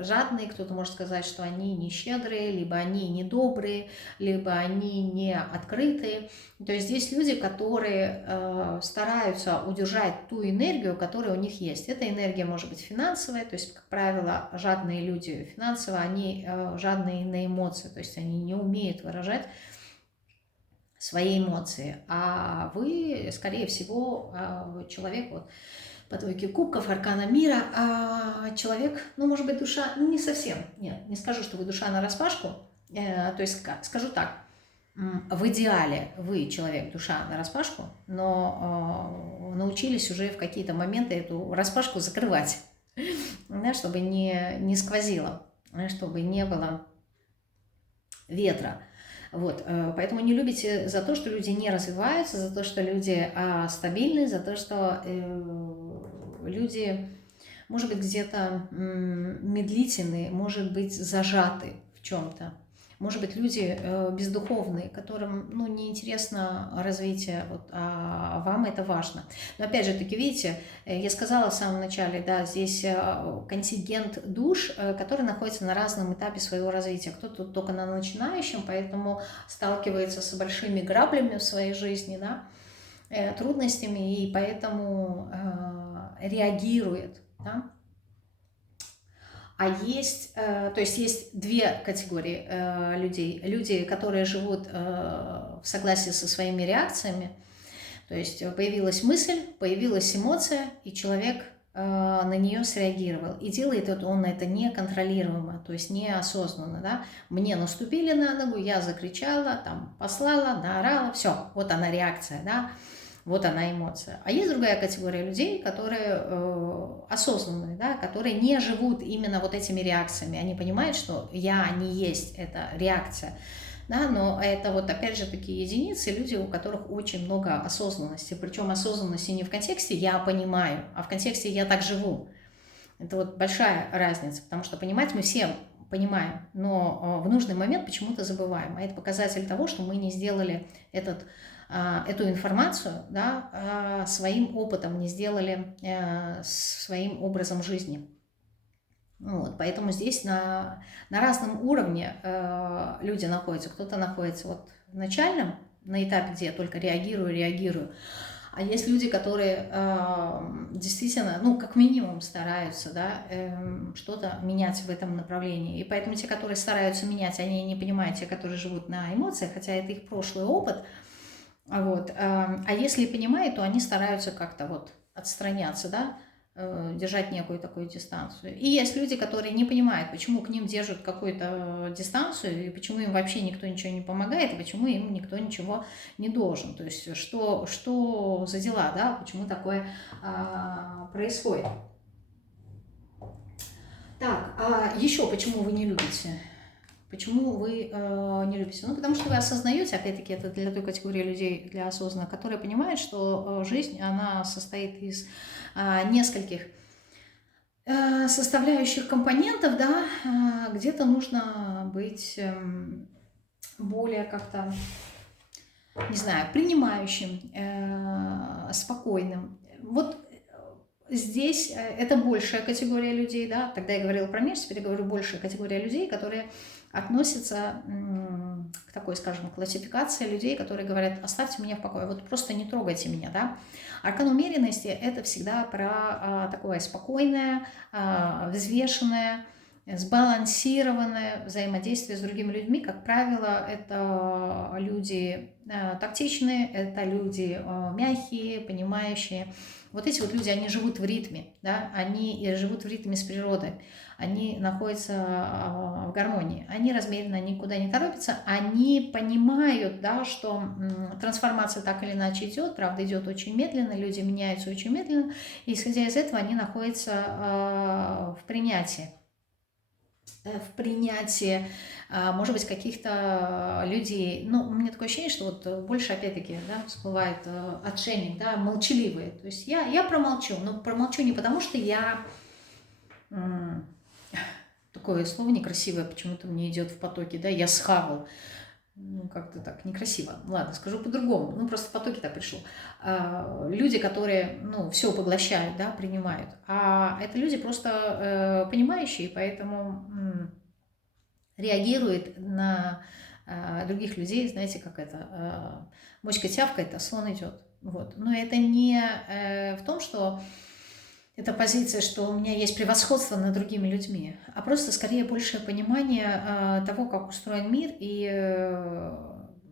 жадные, кто-то может сказать, что они не щедрые, либо они не добрые, либо они не открытые. То есть здесь люди, которые стараются удержать ту энергию, которая у них есть. Эта энергия может быть финансовая, то есть, как правило, жадные люди финансово, они жадные на эмоции, то есть они не умеют выражать свои эмоции. А вы, скорее всего, человек вот, по двойке кубков, аркана мира, а человек, ну, может быть, душа, ну, не совсем, нет, не скажу, что вы душа нараспашку, то есть, скажу так, в идеале вы человек, душа нараспашку, но научились уже в какие-то моменты эту распашку закрывать, да, чтобы не сквозило, чтобы не было ветра. Вот, поэтому не любите за то, что люди не развиваются, за то, что люди стабильны, за то, что люди, может быть, где-то медлительные, может быть, зажаты в чем-то. Может быть, люди бездуховные, которым, ну, неинтересно развитие, вот, а вам это важно. Но опять же таки, видите, я сказала в самом начале, да, здесь контингент душ, который находится на разном этапе своего развития. Кто-то только на начинающем, поэтому сталкивается с большими граблями в своей жизни, да, трудностями, и поэтому реагирует, да? А есть, то есть есть две категории людей. Люди, которые живут в согласии со своими реакциями, то есть появилась мысль, появилась эмоция, и человек на нее среагировал. И делает он это неконтролируемо, то есть неосознанно. Да? Мне наступили на ногу, я закричала, там, послала, наорала, все, вот она реакция, да? Вот она эмоция. А есть другая категория людей, которые осознанные, да, которые не живут именно вот этими реакциями. Они понимают, что я не есть, это реакция. Да, но это вот опять же такие единицы, люди, у которых очень много осознанности. Причем осознанности не в контексте «я понимаю», а в контексте «я так живу». Это вот большая разница, потому что понимать мы все понимаем, но в нужный момент почему-то забываем. А это показатель того, что мы не сделали эту информацию, да, своим опытом, не сделали своим образом жизни. Вот, поэтому здесь на разном уровне люди находятся. Кто-то находится вот в начальном, на этапе, где я только реагирую. А есть люди, которые действительно, ну, как минимум стараются, да, что-то менять в этом направлении. И поэтому те, которые стараются менять, они не понимают, те, которые живут на эмоциях, хотя это их прошлый опыт. Вот. А если понимают, то они стараются как-то вот отстраняться, да, держать некую такую дистанцию. И есть люди, которые не понимают, почему к ним держат какую-то дистанцию, и почему им вообще никто ничего не помогает, и почему им никто ничего не должен. То есть что за дела, да, почему такое происходит. Так, а еще почему вы не любите? Почему вы не любите? Ну, потому что вы осознаете, опять-таки, это для той категории людей, для осознанных, которые понимают, что жизнь, она состоит из нескольких составляющих компонентов, да, где-то нужно быть более как-то, не знаю, принимающим, спокойным. Вот здесь это большая категория людей, да, тогда я говорила про меньше, теперь я говорю большая категория людей, которые относятся к такой, скажем, классификации людей, которые говорят: оставьте меня в покое, вот просто не трогайте меня, да. Аркан умеренности – это всегда про такое спокойное, взвешенное, сбалансированное взаимодействие с другими людьми. Как правило, это люди тактичные, это люди мягкие, понимающие. Вот эти вот люди, они живут в ритме, да, они живут в ритме с природой, они находятся в гармонии, они размеренно никуда не торопятся, они понимают, да, что трансформация так или иначе идет, правда, идет очень медленно, люди меняются очень медленно, и исходя из этого они находятся в принятии. Может быть, каких-то людей. Ну, у меня такое ощущение, что вот больше, опять-таки, да, всплывает отшельник, да, молчаливый. То есть я промолчу, но промолчу не потому, что я... Такое слово некрасивое почему-то мне идет в потоке, да, я схавал. Ну, как-то так некрасиво. Ладно, скажу по-другому. Ну, просто в потоке так пришло. Люди, которые, ну, все поглощают, да, принимают. А это люди просто понимающие, поэтому реагируют на других людей, знаете, как это, мочка тявкает, а слон идет. Вот. Но это не в том, что это позиция, что у меня есть превосходство над другими людьми, а просто скорее большее понимание того, как устроен мир и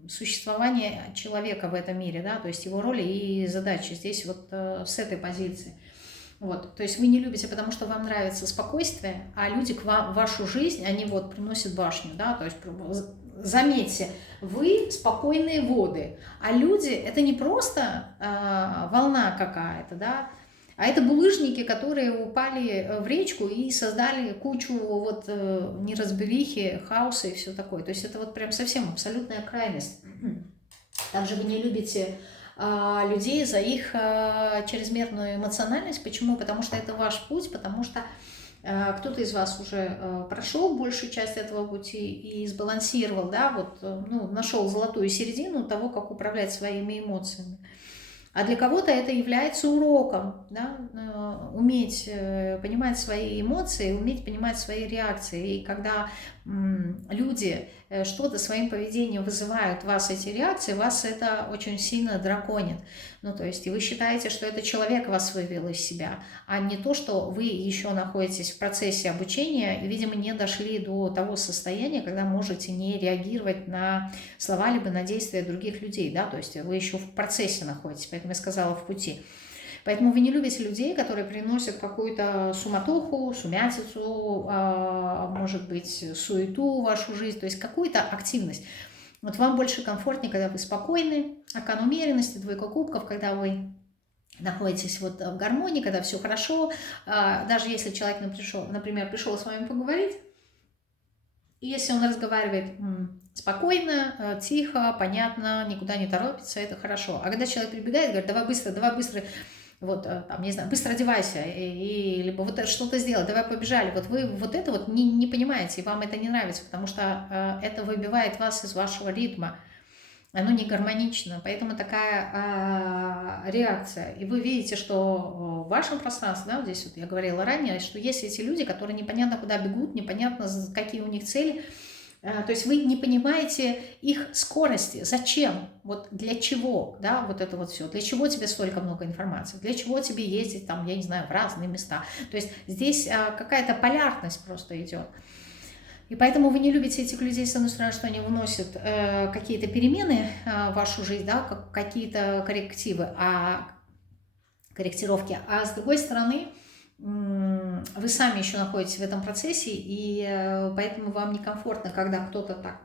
существование человека в этом мире, да, то есть его роли и задачи здесь вот с этой позиции. Вот, то есть вы не любите, потому что вам нравится спокойствие, а люди в вашу жизнь, они вот приносят башню, да, то есть заметьте, вы спокойные воды, а люди это не просто волна какая-то, да, а это булыжники, которые упали в речку и создали кучу вот неразберихи, хаоса и все такое. То есть это вот прям совсем абсолютная крайность. Также вы не любите людей за их чрезмерную эмоциональность. Почему? Потому что это ваш путь, потому что кто-то из вас уже прошел большую часть этого пути и сбалансировал, да, вот, ну, нашел золотую середину того, как управлять своими эмоциями. А для кого-то это является уроком, да, уметь понимать свои эмоции, уметь понимать свои реакции. И когда люди что-то своим поведением вызывают в вас эти реакции, вас это очень сильно драконит. Ну, то есть и вы считаете, что это человек вас вывел из себя, а не то, что вы еще находитесь в процессе обучения и, видимо, не дошли до того состояния, когда можете не реагировать на слова либо на действия других людей, да, то есть вы еще в процессе находитесь, поэтому я сказала в пути. Поэтому вы не любите людей, которые приносят какую-то суматоху, сумятицу, может быть, суету в вашу жизнь, то есть какую-то активность. Вот вам больше комфортнее, когда вы спокойны, аркан умеренности, двойка кубков, когда вы находитесь вот в гармонии, когда все хорошо. Даже если человек, например, пришел с вами поговорить, и если он разговаривает спокойно, тихо, понятно, никуда не торопится, это хорошо. А когда человек прибегает и говорит: давай быстро, вот, там, не знаю, быстро одевайся, либо вот что-то сделай, давай побежали. Вот вы вот это вот не понимаете, и вам это не нравится, потому что это выбивает вас из вашего ритма. Оно не гармонично, поэтому такая реакция. И вы видите, что в вашем пространстве, да, вот здесь вот я говорила ранее, что есть эти люди, которые непонятно куда бегут, непонятно какие у них цели. То есть вы не понимаете их скорости. Зачем? Вот для чего? Да, вот это вот все. Для чего тебе столько много информации? Для чего тебе ездить там, я не знаю, в разные места? То есть здесь какая-то полярность просто идет. И поэтому вы не любите этих людей, с одной стороны, что они вносят какие-то перемены в вашу жизнь, да, какие-то коррективы, корректировки. А с другой стороны, вы сами еще находитесь в этом процессе, и поэтому вам некомфортно, когда кто-то так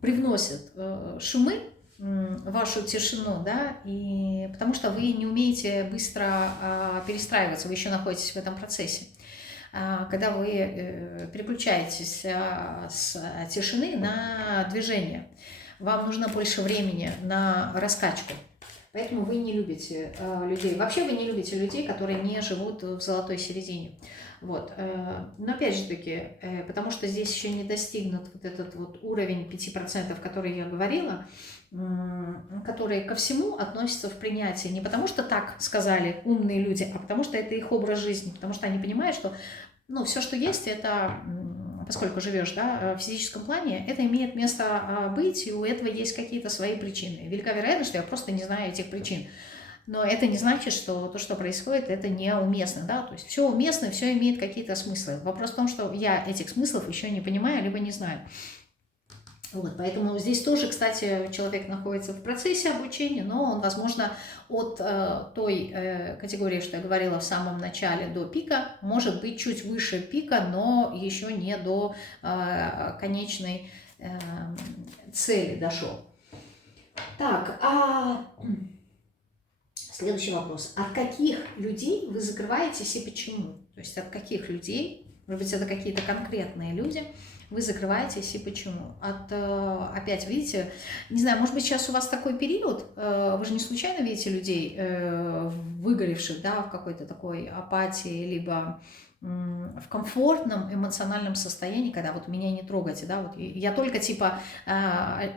привносит шумы в вашу тишину, да, и потому что вы не умеете быстро перестраиваться, вы еще находитесь в этом процессе. когда вы переключаетесь с тишины на движение. Вам нужно больше времени на раскачку. Поэтому вы не любите людей. Вообще вы не любите людей, которые не живут в золотой середине. Вот. Но опять же таки, потому что здесь еще не достигнут вот этот вот уровень 5%, который я говорила, которые ко всему относятся в принятии. Не потому что так сказали умные люди, а потому что это их образ жизни. Потому что они понимают, что все, что есть, это, поскольку живешь, да, в физическом плане, это имеет место быть, и у этого есть какие-то свои причины. Велика вероятность, что я просто не знаю этих причин. Но это не значит, что то, что происходит, это неуместно, да, то есть все уместно, все имеет какие-то смыслы. Вопрос в том, что я этих смыслов еще не понимаю, либо не знаю. Вот, поэтому здесь тоже, кстати, человек находится в процессе обучения, но он, возможно, от той категории, что я говорила в самом начале, до пика, может быть чуть выше пика, но еще не до конечной цели дошел. Так, следующий вопрос. От каких людей вы закрываетесь и почему? То есть от каких людей, может быть, это какие-то конкретные люди, вы закрываетесь и почему? Опять, видите, не знаю, может быть, сейчас у вас такой период, вы же не случайно видите людей, выгоревших, да, в какой-то такой апатии, либо в комфортном эмоциональном состоянии, когда вот меня не трогайте, да, вот я только типа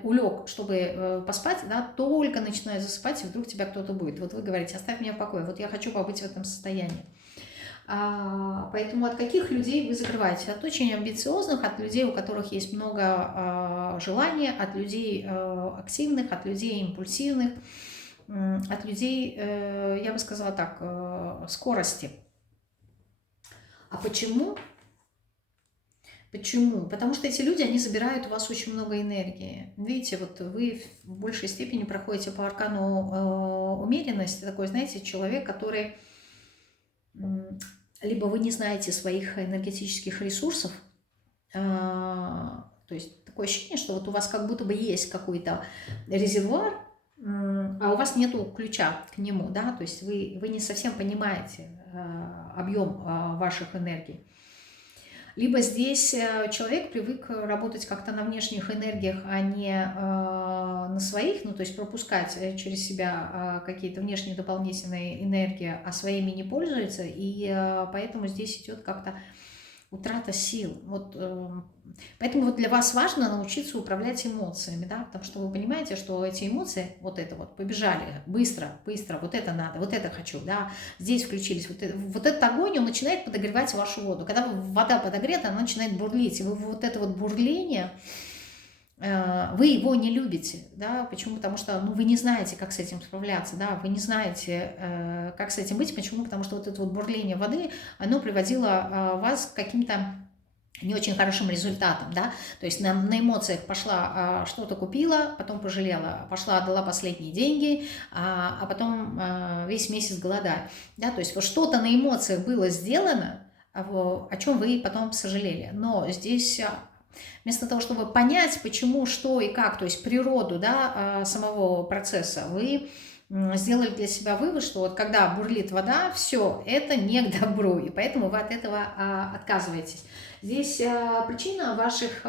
улег, чтобы поспать, да, только начинаю засыпать, и вдруг тебя кто-то будет. Вот вы говорите, оставь меня в покое, вот я хочу побыть в этом состоянии. Поэтому от каких людей вы закрываетесь? От очень амбициозных, от людей, у которых есть много желания, от людей активных, от людей импульсивных, от людей, я бы сказала так, скорости. А почему? Почему? Потому что эти люди, они забирают у вас очень много энергии. Видите, вот вы в большей степени проходите по аркану умеренности, такой, знаете, человек, который... Либо вы не знаете своих энергетических ресурсов, то есть такое ощущение, что вот у вас как будто бы есть какой-то резервуар, а у вас нету ключа к нему, да, то есть вы не совсем понимаете объем ваших энергий. Либо здесь человек привык работать как-то на внешних энергиях, а не на своих, ну то есть пропускать через себя какие-то внешние дополнительные энергии, а своими не пользуется, и поэтому здесь идет как-то утрата сил. Вот, поэтому вот для вас важно научиться управлять эмоциями, да, потому что вы понимаете, что эти эмоции, вот это вот, побежали, быстро, быстро, вот это надо, вот это хочу, да, здесь включились, вот этот огонь, он начинает подогревать вашу воду. Когда вода подогрета, она начинает бурлить, и вы вот это вот бурление, вы его не любите, да, почему? Потому что, вы не знаете, как с этим справляться, да, вы не знаете, как с этим быть, почему? Потому что вот это вот бурление воды, оно приводило вас к каким-то не очень хорошим результатам, да, то есть на эмоциях пошла, что-то купила, потом пожалела, пошла, отдала последние деньги, а потом весь месяц голодаю, да, то есть вот что-то на эмоциях было сделано, о чем вы потом сожалели, но здесь... Вместо того, чтобы понять, почему, что и как, то есть природу, да, самого процесса, вы сделали для себя вывод, что вот когда бурлит вода, все, это не к добру, и поэтому вы от этого отказываетесь. Здесь причина ваших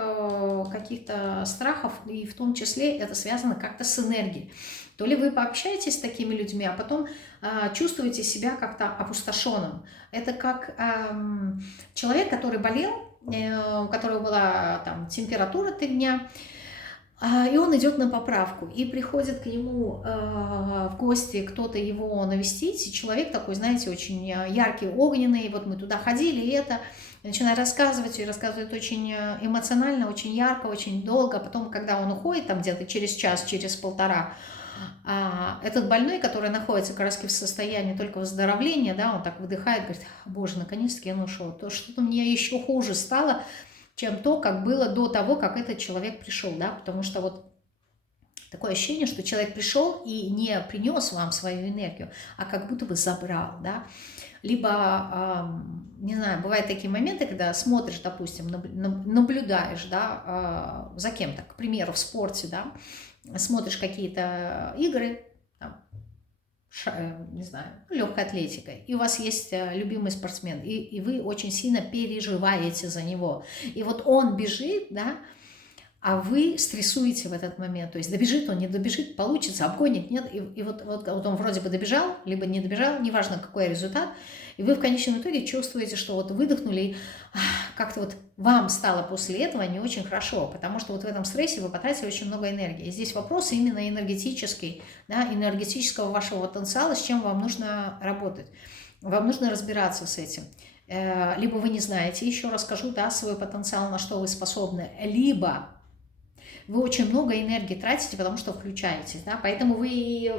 каких-то страхов, и в том числе это связано как-то с энергией. То ли вы пообщаетесь с такими людьми, а потом чувствуете себя как-то опустошенным. Это как человек, который болел, у которого была там температура 3 дня, и он идет на поправку, и приходит к нему в гости кто-то его навестить, и человек такой, знаете, очень яркий, огненный, вот мы туда ходили, и это, начинает рассказывать, и рассказывает очень эмоционально, очень ярко, очень долго, потом, когда он уходит, там где-то через час, через полтора, этот больной, который находится как раз в состоянии только выздоровления, да, он так выдыхает, говорит, боже, наконец-таки он ушел, то что-то мне еще хуже стало, чем то, как было до того, как этот человек пришел, да, потому что вот такое ощущение, что человек пришел и не принес вам свою энергию, а как будто бы забрал, да, либо, не знаю, бывают такие моменты, когда смотришь, допустим, наблюдаешь, да, за кем-то, к примеру, в спорте, да, смотришь какие-то игры, там, не знаю, легкой атлетикой, и у вас есть любимый спортсмен, и вы очень сильно переживаете за него, и вот он бежит, да, а вы стрессуете в этот момент, то есть добежит он, не добежит, получится, обгонит, нет, и вот он вроде бы добежал, либо не добежал, неважно какой результат, и вы в конечном итоге чувствуете, что вот выдохнули, и как-то вот вам стало после этого не очень хорошо, потому что вот в этом стрессе вы потратили очень много энергии. И здесь вопрос именно энергетический, да, энергетического вашего потенциала, с чем вам нужно работать. Вам нужно разбираться с этим. Либо вы не знаете, еще расскажу, да, свой потенциал, на что вы способны, либо вы очень много энергии тратите, потому что включаетесь, да, поэтому вы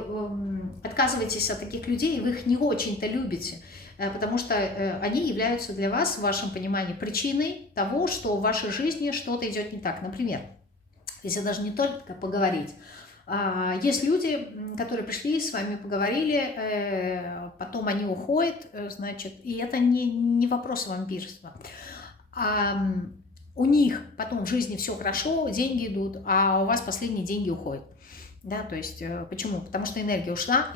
отказываетесь от таких людей, и вы их не очень-то любите, потому что они являются для вас, в вашем понимании, причиной того, что в вашей жизни что-то идет не так. Например, если даже не только поговорить, есть люди, которые пришли, с вами поговорили, потом они уходят, значит, и это не вопрос вампирства. У них потом в жизни все хорошо, деньги идут, а у вас последние деньги уходят. Да, то есть почему? Потому что энергия ушла,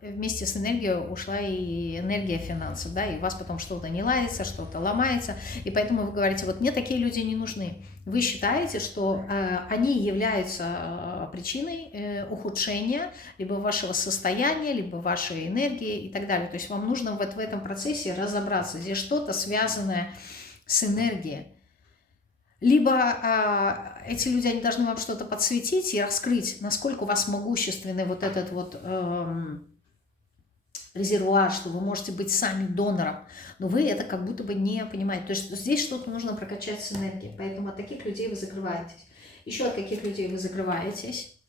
вместе с энергией ушла и энергия финансов, да, и у вас потом что-то не ладится, что-то ломается, и поэтому вы говорите, вот мне такие люди не нужны. Вы считаете, что они являются причиной ухудшения либо вашего состояния, либо вашей энергии и так далее. То есть вам нужно вот в этом процессе разобраться, здесь что-то связанное с энергией. Либо эти люди, они должны вам что-то подсветить и раскрыть, насколько у вас могущественный вот этот вот резервуар, что вы можете быть сами донором, но вы это как будто бы не понимаете. То есть здесь что-то нужно прокачать с энергией, поэтому от таких людей вы закрываетесь. Еще от каких людей вы закрываетесь?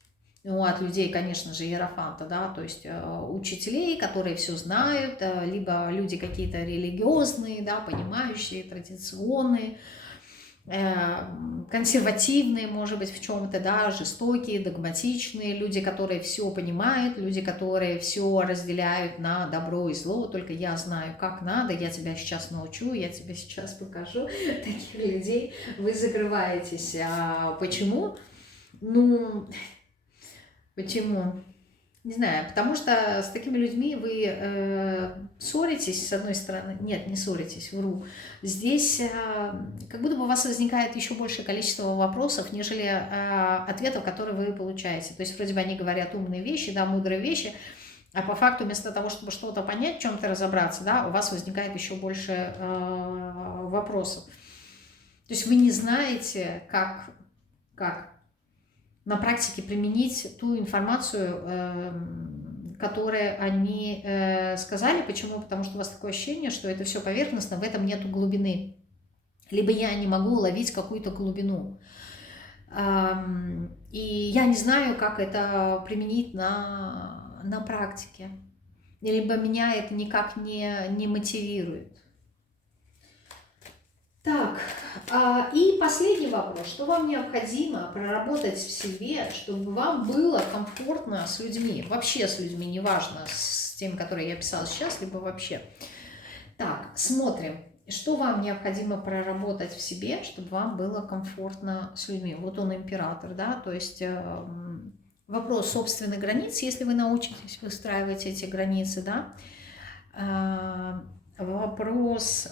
Ну, от людей, конечно же, иерофанта, да, то есть учителей, которые все знают, либо люди какие-то религиозные, да, понимающие, традиционные, консервативные, может быть, в чем-то, да, жестокие, догматичные, люди, которые все понимают, люди, которые все разделяют на добро и зло, только я знаю, как надо, я тебя сейчас научу, я тебе сейчас покажу. Таких людей вы закрываетесь. Почему? Ну, почему? Не знаю, потому что с такими людьми вы ссоритесь, с одной стороны, нет, не ссоритесь, вру, здесь как будто бы у вас возникает еще большее количество вопросов, нежели ответов, которые вы получаете. То есть вроде бы они говорят умные вещи, да, мудрые вещи, а по факту вместо того, чтобы что-то понять, в чем-то разобраться, да, у вас возникает еще больше вопросов. То есть вы не знаете, как на практике применить ту информацию, которую они сказали. Почему? Потому что у вас такое ощущение, что это все поверхностно, в этом нету глубины. Либо я не могу уловить какую-то глубину. И я не знаю, как это применить на практике. Либо меня это никак не мотивирует. Так, и последний вопрос. Что вам необходимо проработать в себе, чтобы вам было комфортно с людьми? Вообще с людьми, неважно, с теми, которые я писала сейчас, либо вообще. Так, смотрим. Что вам необходимо проработать в себе, чтобы вам было комфортно с людьми? Вот он император, да, то есть вопрос собственных границ, если вы научитесь выстраивать эти границы, да. Вопрос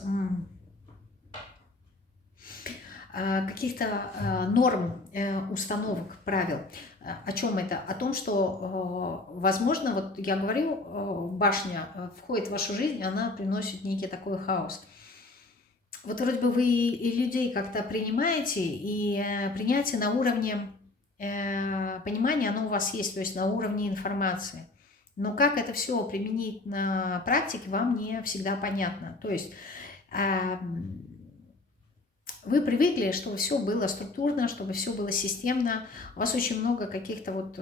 каких-то норм, установок, правил. О чем это? О том, что, возможно, вот я говорю, башня входит в вашу жизнь, она приносит некий такой хаос. Вот вроде бы вы и людей как-то принимаете, и принятие на уровне понимания, оно у вас есть, то есть на уровне информации. Но как это все применить на практике, вам не всегда понятно. То есть вы привыкли, чтобы все было структурно, чтобы все было системно. У вас очень много каких-то вот,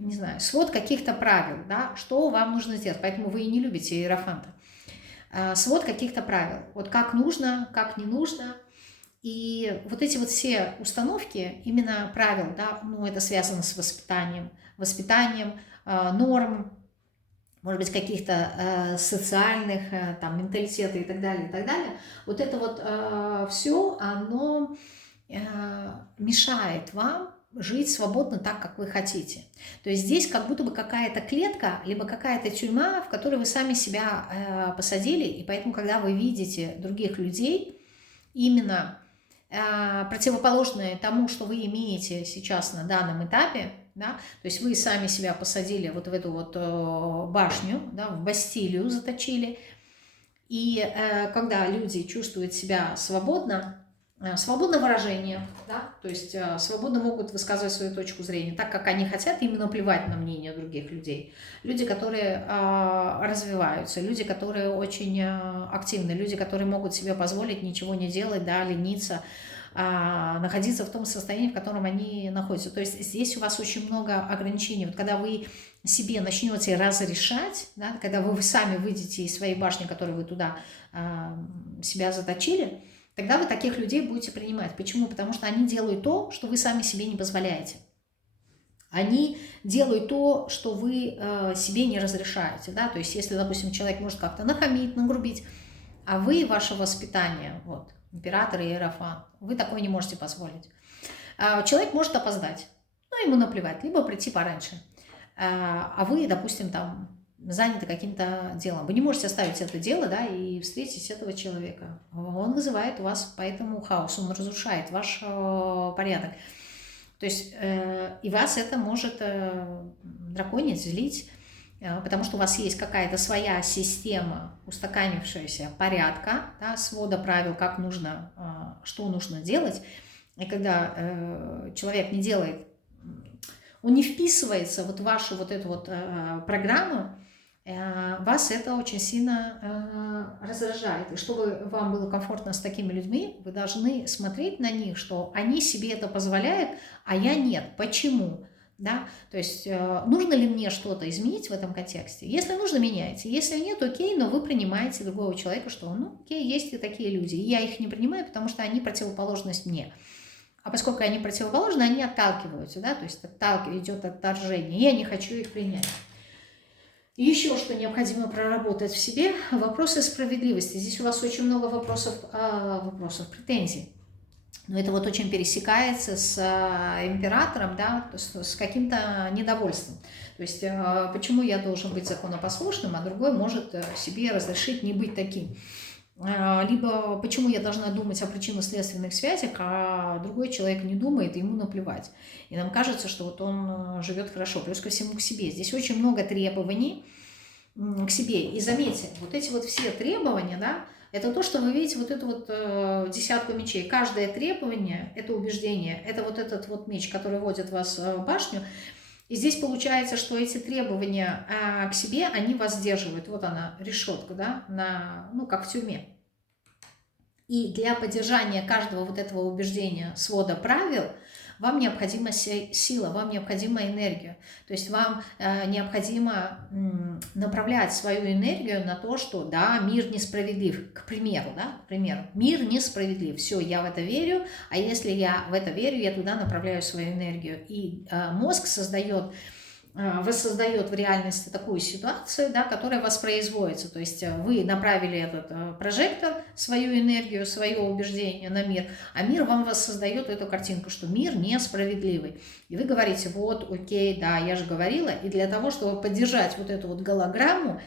не знаю, свод каких-то правил, да, что вам нужно сделать. Поэтому вы и не любите иерофанта. Свод каких-то правил. Вот как нужно, как не нужно. И вот эти вот все установки, именно правил, да, ну, это связано с воспитанием, норм, может быть, каких-то социальных, там, менталитета и так далее, и так далее. Вот это вот все, оно мешает вам жить свободно так, как вы хотите. То есть здесь как будто бы какая-то клетка, либо какая-то тюрьма, в которой вы сами себя посадили, и поэтому, когда вы видите других людей, именно противоположное тому, что вы имеете сейчас на данном этапе, да, то есть вы сами себя посадили вот в эту вот башню, да, в Бастилию заточили, и когда люди чувствуют себя свободно, свободно выражение, да, то есть свободно могут высказывать свою точку зрения, так как они хотят, именно плевать на мнение других людей. Люди, которые развиваются, люди, которые очень активны, люди, которые могут себе позволить ничего не делать, да, лениться, находиться в том состоянии, в котором они находятся. То есть здесь у вас очень много ограничений. Вот когда вы себе начнете разрешать, да, когда вы сами выйдете из своей башни, которую вы туда себя заточили, тогда вы таких людей будете принимать. Почему? Потому что они делают то, что вы сами себе не позволяете. Они делают то, что вы себе не разрешаете. Да? То есть если, допустим, человек может как-то нахамить, нагрубить, а вы, ваше воспитание, вот, император и иерофант, вы такое не можете позволить. Человек может опоздать, ну, ему наплевать, либо прийти пораньше. А вы, допустим, там заняты каким-то делом. Вы не можете оставить это дело, да, и встретить этого человека. Он вызывает у вас поэтому хаос, он разрушает ваш порядок. То есть и вас это может драконить, злить, потому что у вас есть какая-то своя система, устаканившаяся порядка, да, свода правил, как нужно, что нужно делать. И когда человек не делает, он не вписывается вот в вашу вот эту вот программу, вас это очень сильно раздражает. И чтобы вам было комфортно с такими людьми, вы должны смотреть на них, что они себе это позволяют, а я нет. Почему? Да? То есть нужно ли мне что-то изменить в этом контексте? Если нужно, меняйте. Если нет, окей, но вы принимаете другого человека, что ну окей, есть и такие люди. И я их не принимаю, потому что они противоположность мне. А поскольку они противоположны, они отталкиваются, да? То есть идет отторжение. Я не хочу их принять. Еще что необходимо проработать в себе – вопросы справедливости. Здесь у вас очень много вопросов, претензий. Но это вот очень пересекается с императором, да, с каким-то недовольством. То есть почему я должен быть законопослушным, а другой может себе разрешить не быть таким. Либо почему я должна думать о причинно-следственных связях, а другой человек не думает, и ему наплевать. И нам кажется, что вот он живет хорошо. Плюс ко всему к себе. Здесь очень много требований к себе. И заметьте, вот эти вот все требования, да, это то, что вы видите, вот эту вот десятку мечей. Каждое требование – это убеждение, это вот этот вот меч, который вводит вас в башню. И здесь получается, что эти требования к себе, они вас сдерживают. Вот она, решетка, да, ну, как в тюрьме. И для поддержания каждого вот этого убеждения, свода правил, вам необходима сила, вам необходима энергия. То есть вам необходимо направлять свою энергию на то, что да, мир несправедлив, к примеру, да, к примеру, мир несправедлив, все, я в это верю, а если я в это верю, я туда направляю свою энергию. И мозг воссоздает в реальности такую ситуацию, да, которая воспроизводится. То есть вы направили этот прожектор, свою энергию, свое убеждение на мир, а мир вам воссоздает эту картинку, что мир несправедливый. И вы говорите, вот, окей, да, я же говорила. И для того, чтобы поддержать вот эту вот голограмму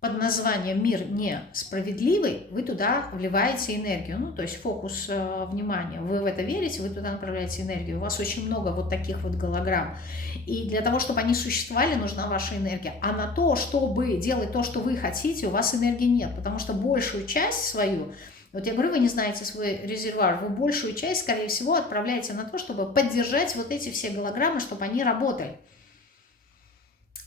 под названием «Мир несправедливый», вы туда вливаете энергию, ну, то есть фокус внимания. Вы в это верите, вы туда направляете энергию. У вас очень много вот таких вот голограмм. И для того, чтобы они существовали, нужна ваша энергия. А на то, чтобы делать то, что вы хотите, у вас энергии нет, потому что большую часть свою, вот я говорю, вы не знаете свой резервуар, вы большую часть, скорее всего, отправляете на то, чтобы поддержать вот эти все голограммы, чтобы они работали.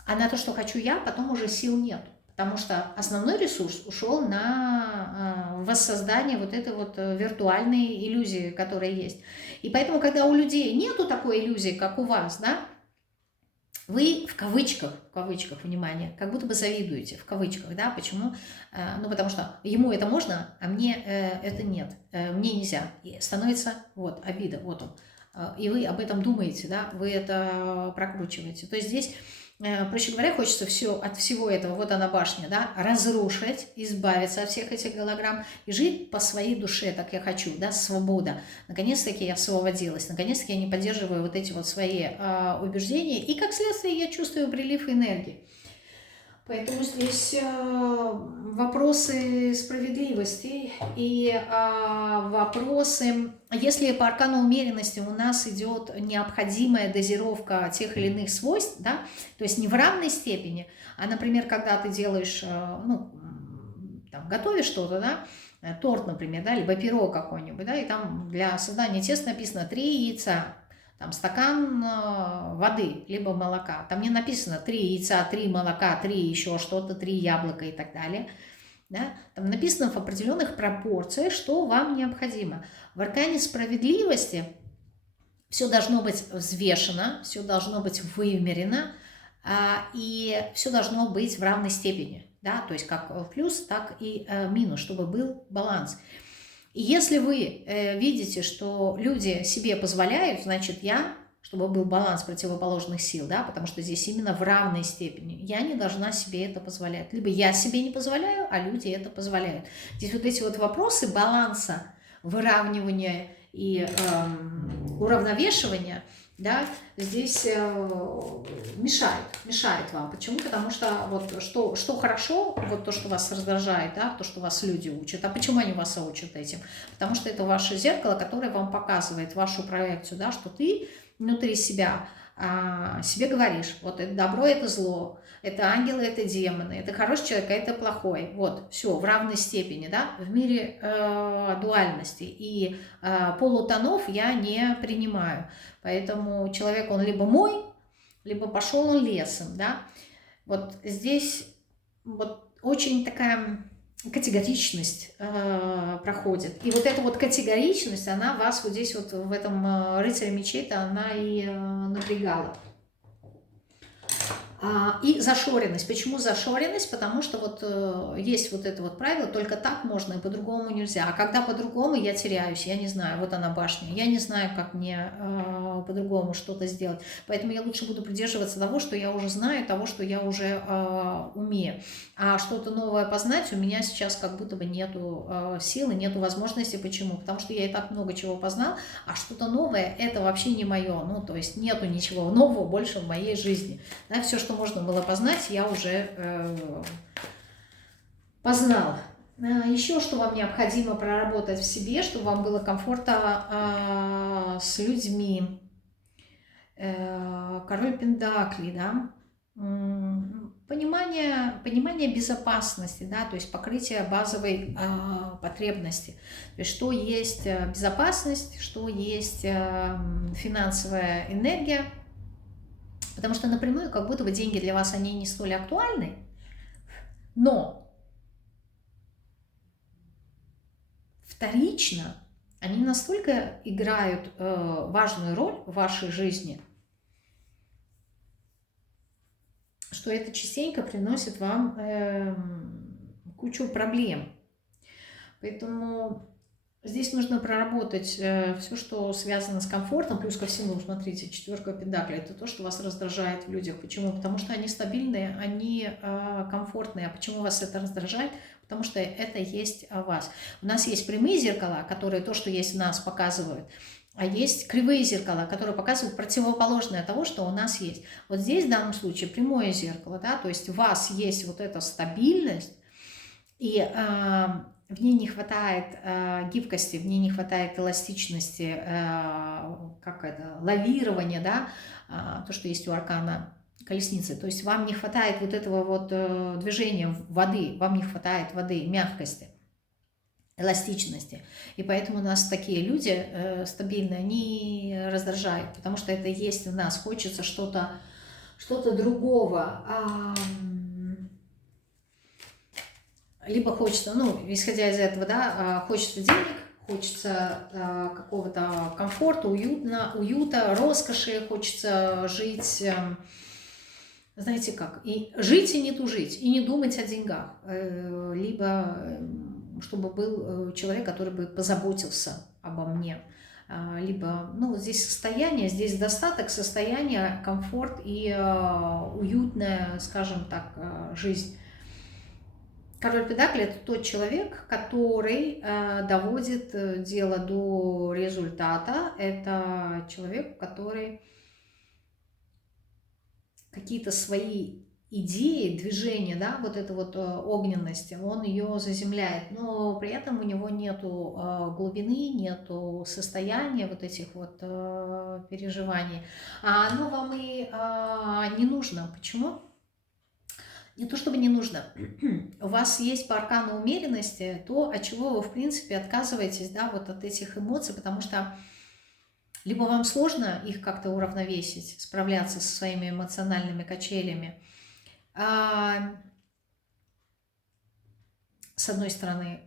А на то, что хочу я, потом уже сил нет. Потому что основной ресурс ушел на воссоздание вот этой вот виртуальной иллюзии, которая есть. И поэтому, когда у людей нету такой иллюзии, как у вас, да, вы в кавычках, внимание, как будто бы завидуете, в кавычках, да, почему? Ну, потому что ему это можно, а мне это нет, мне нельзя. И становится, вот, обида, вот он. и вы об этом думаете, да, вы это прокручиваете. То есть здесь, проще говоря, хочется все от всего этого, вот она башня, да, разрушить, избавиться от всех этих голограмм и жить по своей душе, так я хочу, да, свобода. Наконец-таки я освободилась, наконец-таки я не поддерживаю вот эти вот свои убеждения, и как следствие я чувствую прилив энергии. Поэтому здесь вопросы справедливости и вопросы, если по аркану умеренности у нас идет необходимая дозировка тех или иных свойств, да, то есть не в равной степени, а, например, когда ты делаешь, ну, там, готовишь что-то, да, торт, например, да, либо пирог какой-нибудь, да, и там для создания теста написано 3 яйца, там стакан воды, либо молока. Там не написано 3 яйца, 3 молока, 3 еще что-то, 3 яблока и так далее. Да? Там написано в определенных пропорциях, что вам необходимо. В аркане справедливости все должно быть взвешено, все должно быть вымерено, и все должно быть в равной степени. Да? То есть как в плюс, так и минус, чтобы был баланс. И если вы видите, что люди себе позволяют, значит, чтобы был баланс противоположных сил, да, потому что здесь именно в равной степени, я не должна себе это позволять. Либо я себе не позволяю, а люди это позволяют. Здесь вот эти вот вопросы баланса, выравнивания и уравновешивания, да, здесь мешает вам. Почему? Потому что вот что хорошо, вот то, что вас раздражает, да, то, что вас люди учат. А почему они вас учат этим? Потому что это ваше зеркало, которое вам показывает вашу проекцию, да, что ты внутри себя себе говоришь, вот это добро, это зло, это ангелы, это демоны, это хороший человек, а это плохой. Вот, все, в равной степени, да, в мире дуальности. И полутонов я не принимаю. Поэтому человек, он либо мой, либо пошел он лесом, да. Вот здесь вот очень такая категоричность проходит. И вот эта вот категоричность, она вас вот здесь вот в этом рыцаре мечей-то она и напрягала. И зашоренность. Почему зашоренность? Потому что вот есть вот это вот правило, только так можно и по-другому нельзя. А когда по-другому, я теряюсь, я не знаю, вот она башня, я не знаю, как мне по-другому что-то сделать. Поэтому я лучше буду придерживаться того, что я уже знаю, того, что я уже умею. А что-то новое познать у меня сейчас как будто бы нету силы, нету возможности. Почему? Потому что я и так много чего познал, а что-то новое это вообще не мое. Ну, то есть нету ничего нового больше в моей жизни. Да, все, что можно было познать, я уже познала. Еще что вам необходимо проработать в себе, чтобы вам было комфортно с людьми. Король Пентаклей, да. Понимание безопасности, да, то есть покрытие базовой потребности. То есть что есть безопасность, что есть финансовая энергия. Потому что напрямую как будто бы деньги для вас, они не столь актуальны, но вторично они настолько играют важную роль в вашей жизни, что это частенько приносит вам кучу проблем. Поэтому здесь нужно проработать все, что связано с комфортом, плюс ко всему, смотрите, 4 пентаклей, это то, что вас раздражает в людях. Почему? Потому что они стабильные, они комфортные. А почему вас это раздражает? Потому что это есть о вас. У нас есть прямые зеркала, которые то, что есть в нас, показывают. А есть кривые зеркала, которые показывают противоположное того, что у нас есть. Вот здесь в данном случае прямое зеркало, да, то есть у вас есть вот эта стабильность, и в ней не хватает гибкости, в ней не хватает эластичности, как это, лавирования, да, то, что есть у аркана колесницы. То есть вам не хватает вот этого вот движения воды, вам не хватает воды, мягкости, эластичности. И поэтому у нас такие люди стабильные, они раздражают, потому что это есть в нас, хочется что-то другого. Либо хочется, ну, исходя из этого, да, хочется денег, хочется какого-то комфорта, уюта, роскоши, хочется жить, знаете как, и жить, и не тужить, и не думать о деньгах, либо чтобы был человек, который бы позаботился обо мне, либо, ну, вот здесь состояние, здесь достаток, состояние, комфорт и уютная, скажем так, жизнь. Король Педакли – это тот человек, который доводит дело до результата. Это человек, который какие-то свои идеи, движения, да, вот эта вот огненность, он ее заземляет, но при этом у него нету глубины, нету состояния вот этих вот переживаний. А оно вам и не нужно. Почему? Не то чтобы не нужно. У вас есть по аркану умеренности то, от чего вы, в принципе, отказываетесь, да, вот от этих эмоций, потому что либо вам сложно их как-то уравновесить, справляться со своими эмоциональными качелями, с одной стороны.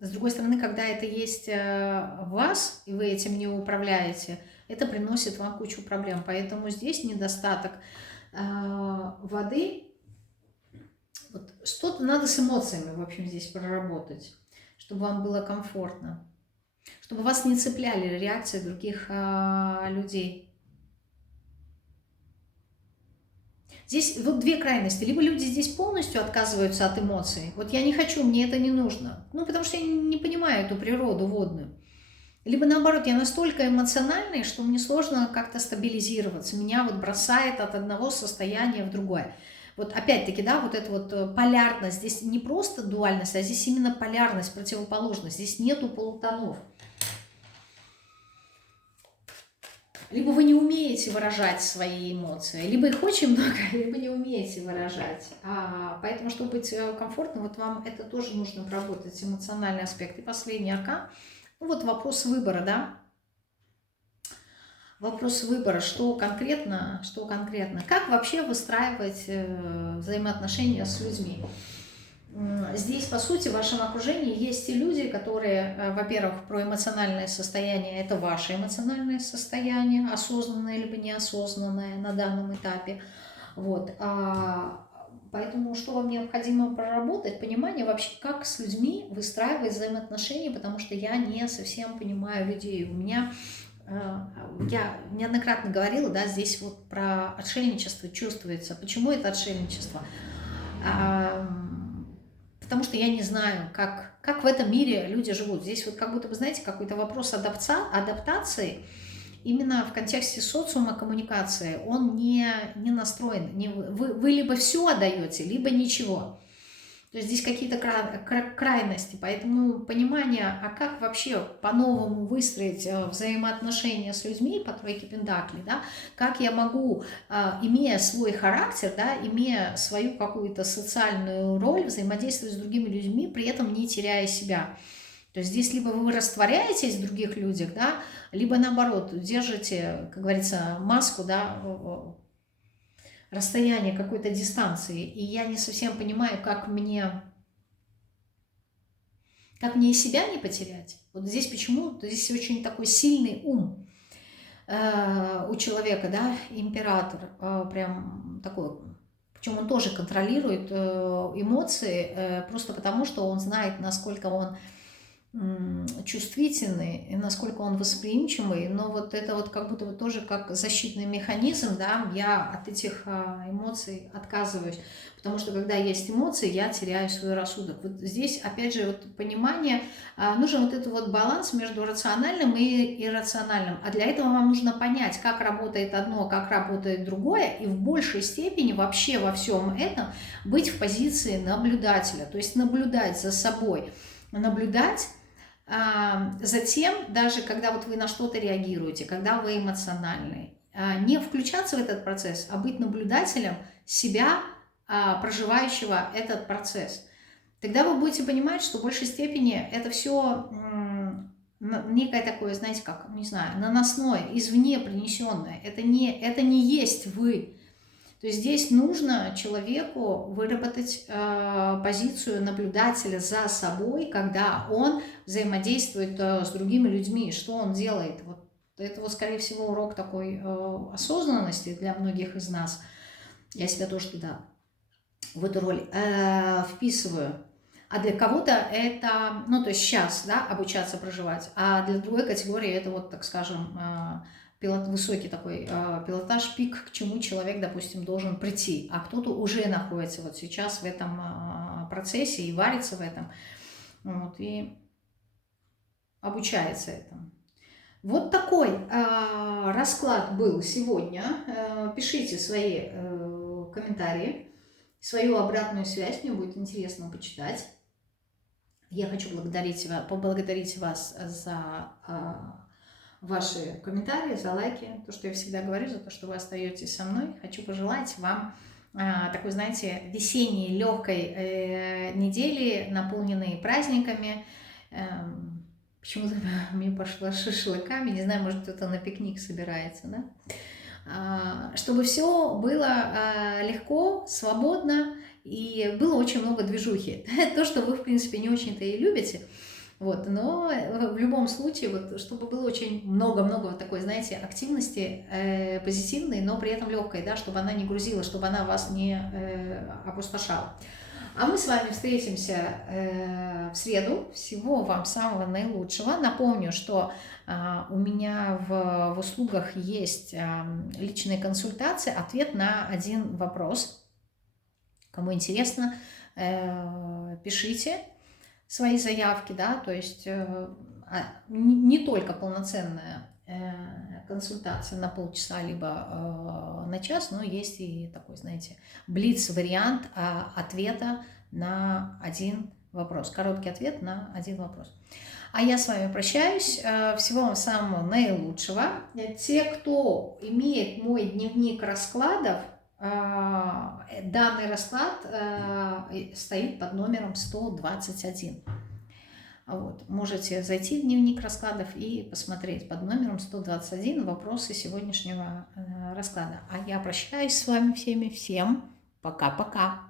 С другой стороны, когда это есть в вас, и вы этим не управляете, это приносит вам кучу проблем. Поэтому здесь недостаток воды. Вот что-то надо с эмоциями, в общем, здесь проработать, чтобы вам было комфортно, чтобы вас не цепляли реакции других людей. Здесь вот две крайности. Либо люди здесь полностью отказываются от эмоций. Вот я не хочу, мне это не нужно. Ну, потому что я не понимаю эту природу водную. Либо наоборот, я настолько эмоциональный, что мне сложно как-то стабилизироваться. Меня вот бросает от одного состояния в другое. Вот опять-таки, да, вот эта вот полярность. Здесь не просто дуальность, а здесь именно полярность, противоположность. Здесь нету полутонов. Либо вы не умеете выражать свои эмоции, либо их очень много, либо не умеете выражать. Поэтому, чтобы быть комфортным, вот вам это тоже нужно проработать, эмоциональный аспект. И последний аркан, ну вот вопрос выбора, да. Вопрос выбора, что конкретно, как вообще выстраивать взаимоотношения с людьми. Здесь, по сути, в вашем окружении есть и люди, которые, во-первых, про эмоциональное состояние, это ваше эмоциональное состояние, осознанное либо неосознанное на данном этапе. Вот. Поэтому что вам необходимо проработать? Понимание вообще, как с людьми выстраивать взаимоотношения, потому что я не совсем понимаю людей. У меня, я неоднократно говорила, да, здесь вот про отшельничество чувствуется. Почему это отшельничество? Потому что я не знаю, как в этом мире люди живут. Здесь вот как будто бы, знаете, какой-то вопрос адаптации именно в контексте социума, коммуникации. Он не настроен. Вы либо все отдаете, либо ничего. То есть здесь какие-то крайности, поэтому понимание, а как вообще по-новому выстроить взаимоотношения с людьми по тройке пентаклей, да, как я могу, имея свой характер, да, имея свою какую-то социальную роль, взаимодействовать с другими людьми, при этом не теряя себя. То есть здесь либо вы растворяетесь в других людях, да, либо наоборот, держите, как говорится, маску, да, расстояние какой-то дистанции, и я не совсем понимаю, как мне и себя не потерять. Вот здесь почему? Здесь очень такой сильный ум у человека, да, император, прям такой, причем он тоже контролирует эмоции, просто потому что он знает, насколько он чувствительный, и насколько он восприимчивый, но вот это вот как будто бы тоже как защитный механизм, да, я от этих эмоций отказываюсь, потому что когда есть эмоции, я теряю свой рассудок. Вот здесь, опять же, вот понимание, нужен вот этот вот баланс между рациональным и иррациональным, а для этого вам нужно понять, как работает одно, как работает другое, и в большей степени вообще во всем этом быть в позиции наблюдателя, то есть наблюдать за собой, наблюдать. Затем, даже когда вот вы на что-то реагируете, когда вы эмоциональны, не включаться в этот процесс, а быть наблюдателем себя, проживающего этот процесс. Тогда вы будете понимать, что в большей степени это все некое такое, знаете, как, не знаю, наносное, извне принесенное. Это не есть вы. То есть здесь нужно человеку выработать позицию наблюдателя за собой, когда он взаимодействует с другими людьми. Что он делает? Вот это, вот, скорее всего, урок такой осознанности для многих из нас. Я себя тоже туда, в эту роль вписываю. А для кого-то это, ну, то есть сейчас, да, обучаться проживать, а для другой категории это вот, так скажем, высокий такой пилотаж, пик, к чему человек, допустим, должен прийти, а кто-то уже находится вот сейчас в этом процессе и варится в этом, вот, и обучается этому. Вот такой расклад был сегодня. Пишите свои комментарии, свою обратную связь, мне будет интересно почитать. Я хочу поблагодарить вас за ваши комментарии, за лайки, то, что я всегда говорю, за то, что вы остаетесь со мной. Хочу пожелать вам такой, знаете, весенней, легкой недели, наполненной праздниками. Почему-то мне пошло шашлыками, не знаю, может, кто-то на пикник собирается, да? Чтобы все было легко, свободно и было очень много движухи. То, что вы, в принципе, не очень-то и любите. Вот, но в любом случае, вот, чтобы было очень много-много вот такой, знаете, активности позитивной, но при этом легкой, да, чтобы она не грузила, чтобы она вас не опустошала. А мы с вами встретимся в среду. Всего вам самого наилучшего. Напомню, что у меня в услугах есть личные консультации, ответ на один вопрос. Кому интересно, пишите свои заявки, да, то есть не только полноценная консультация на полчаса либо на час, но есть и такой, знаете, блиц-вариант ответа на один вопрос, короткий ответ на один вопрос. А я с вами прощаюсь, всего вам самого наилучшего. Те, кто имеет мой дневник раскладов, данный расклад стоит под номером 121. Вот. Можете зайти в дневник раскладов и посмотреть под номером 121 вопросы сегодняшнего расклада. А я прощаюсь с вами всеми. Всем пока-пока.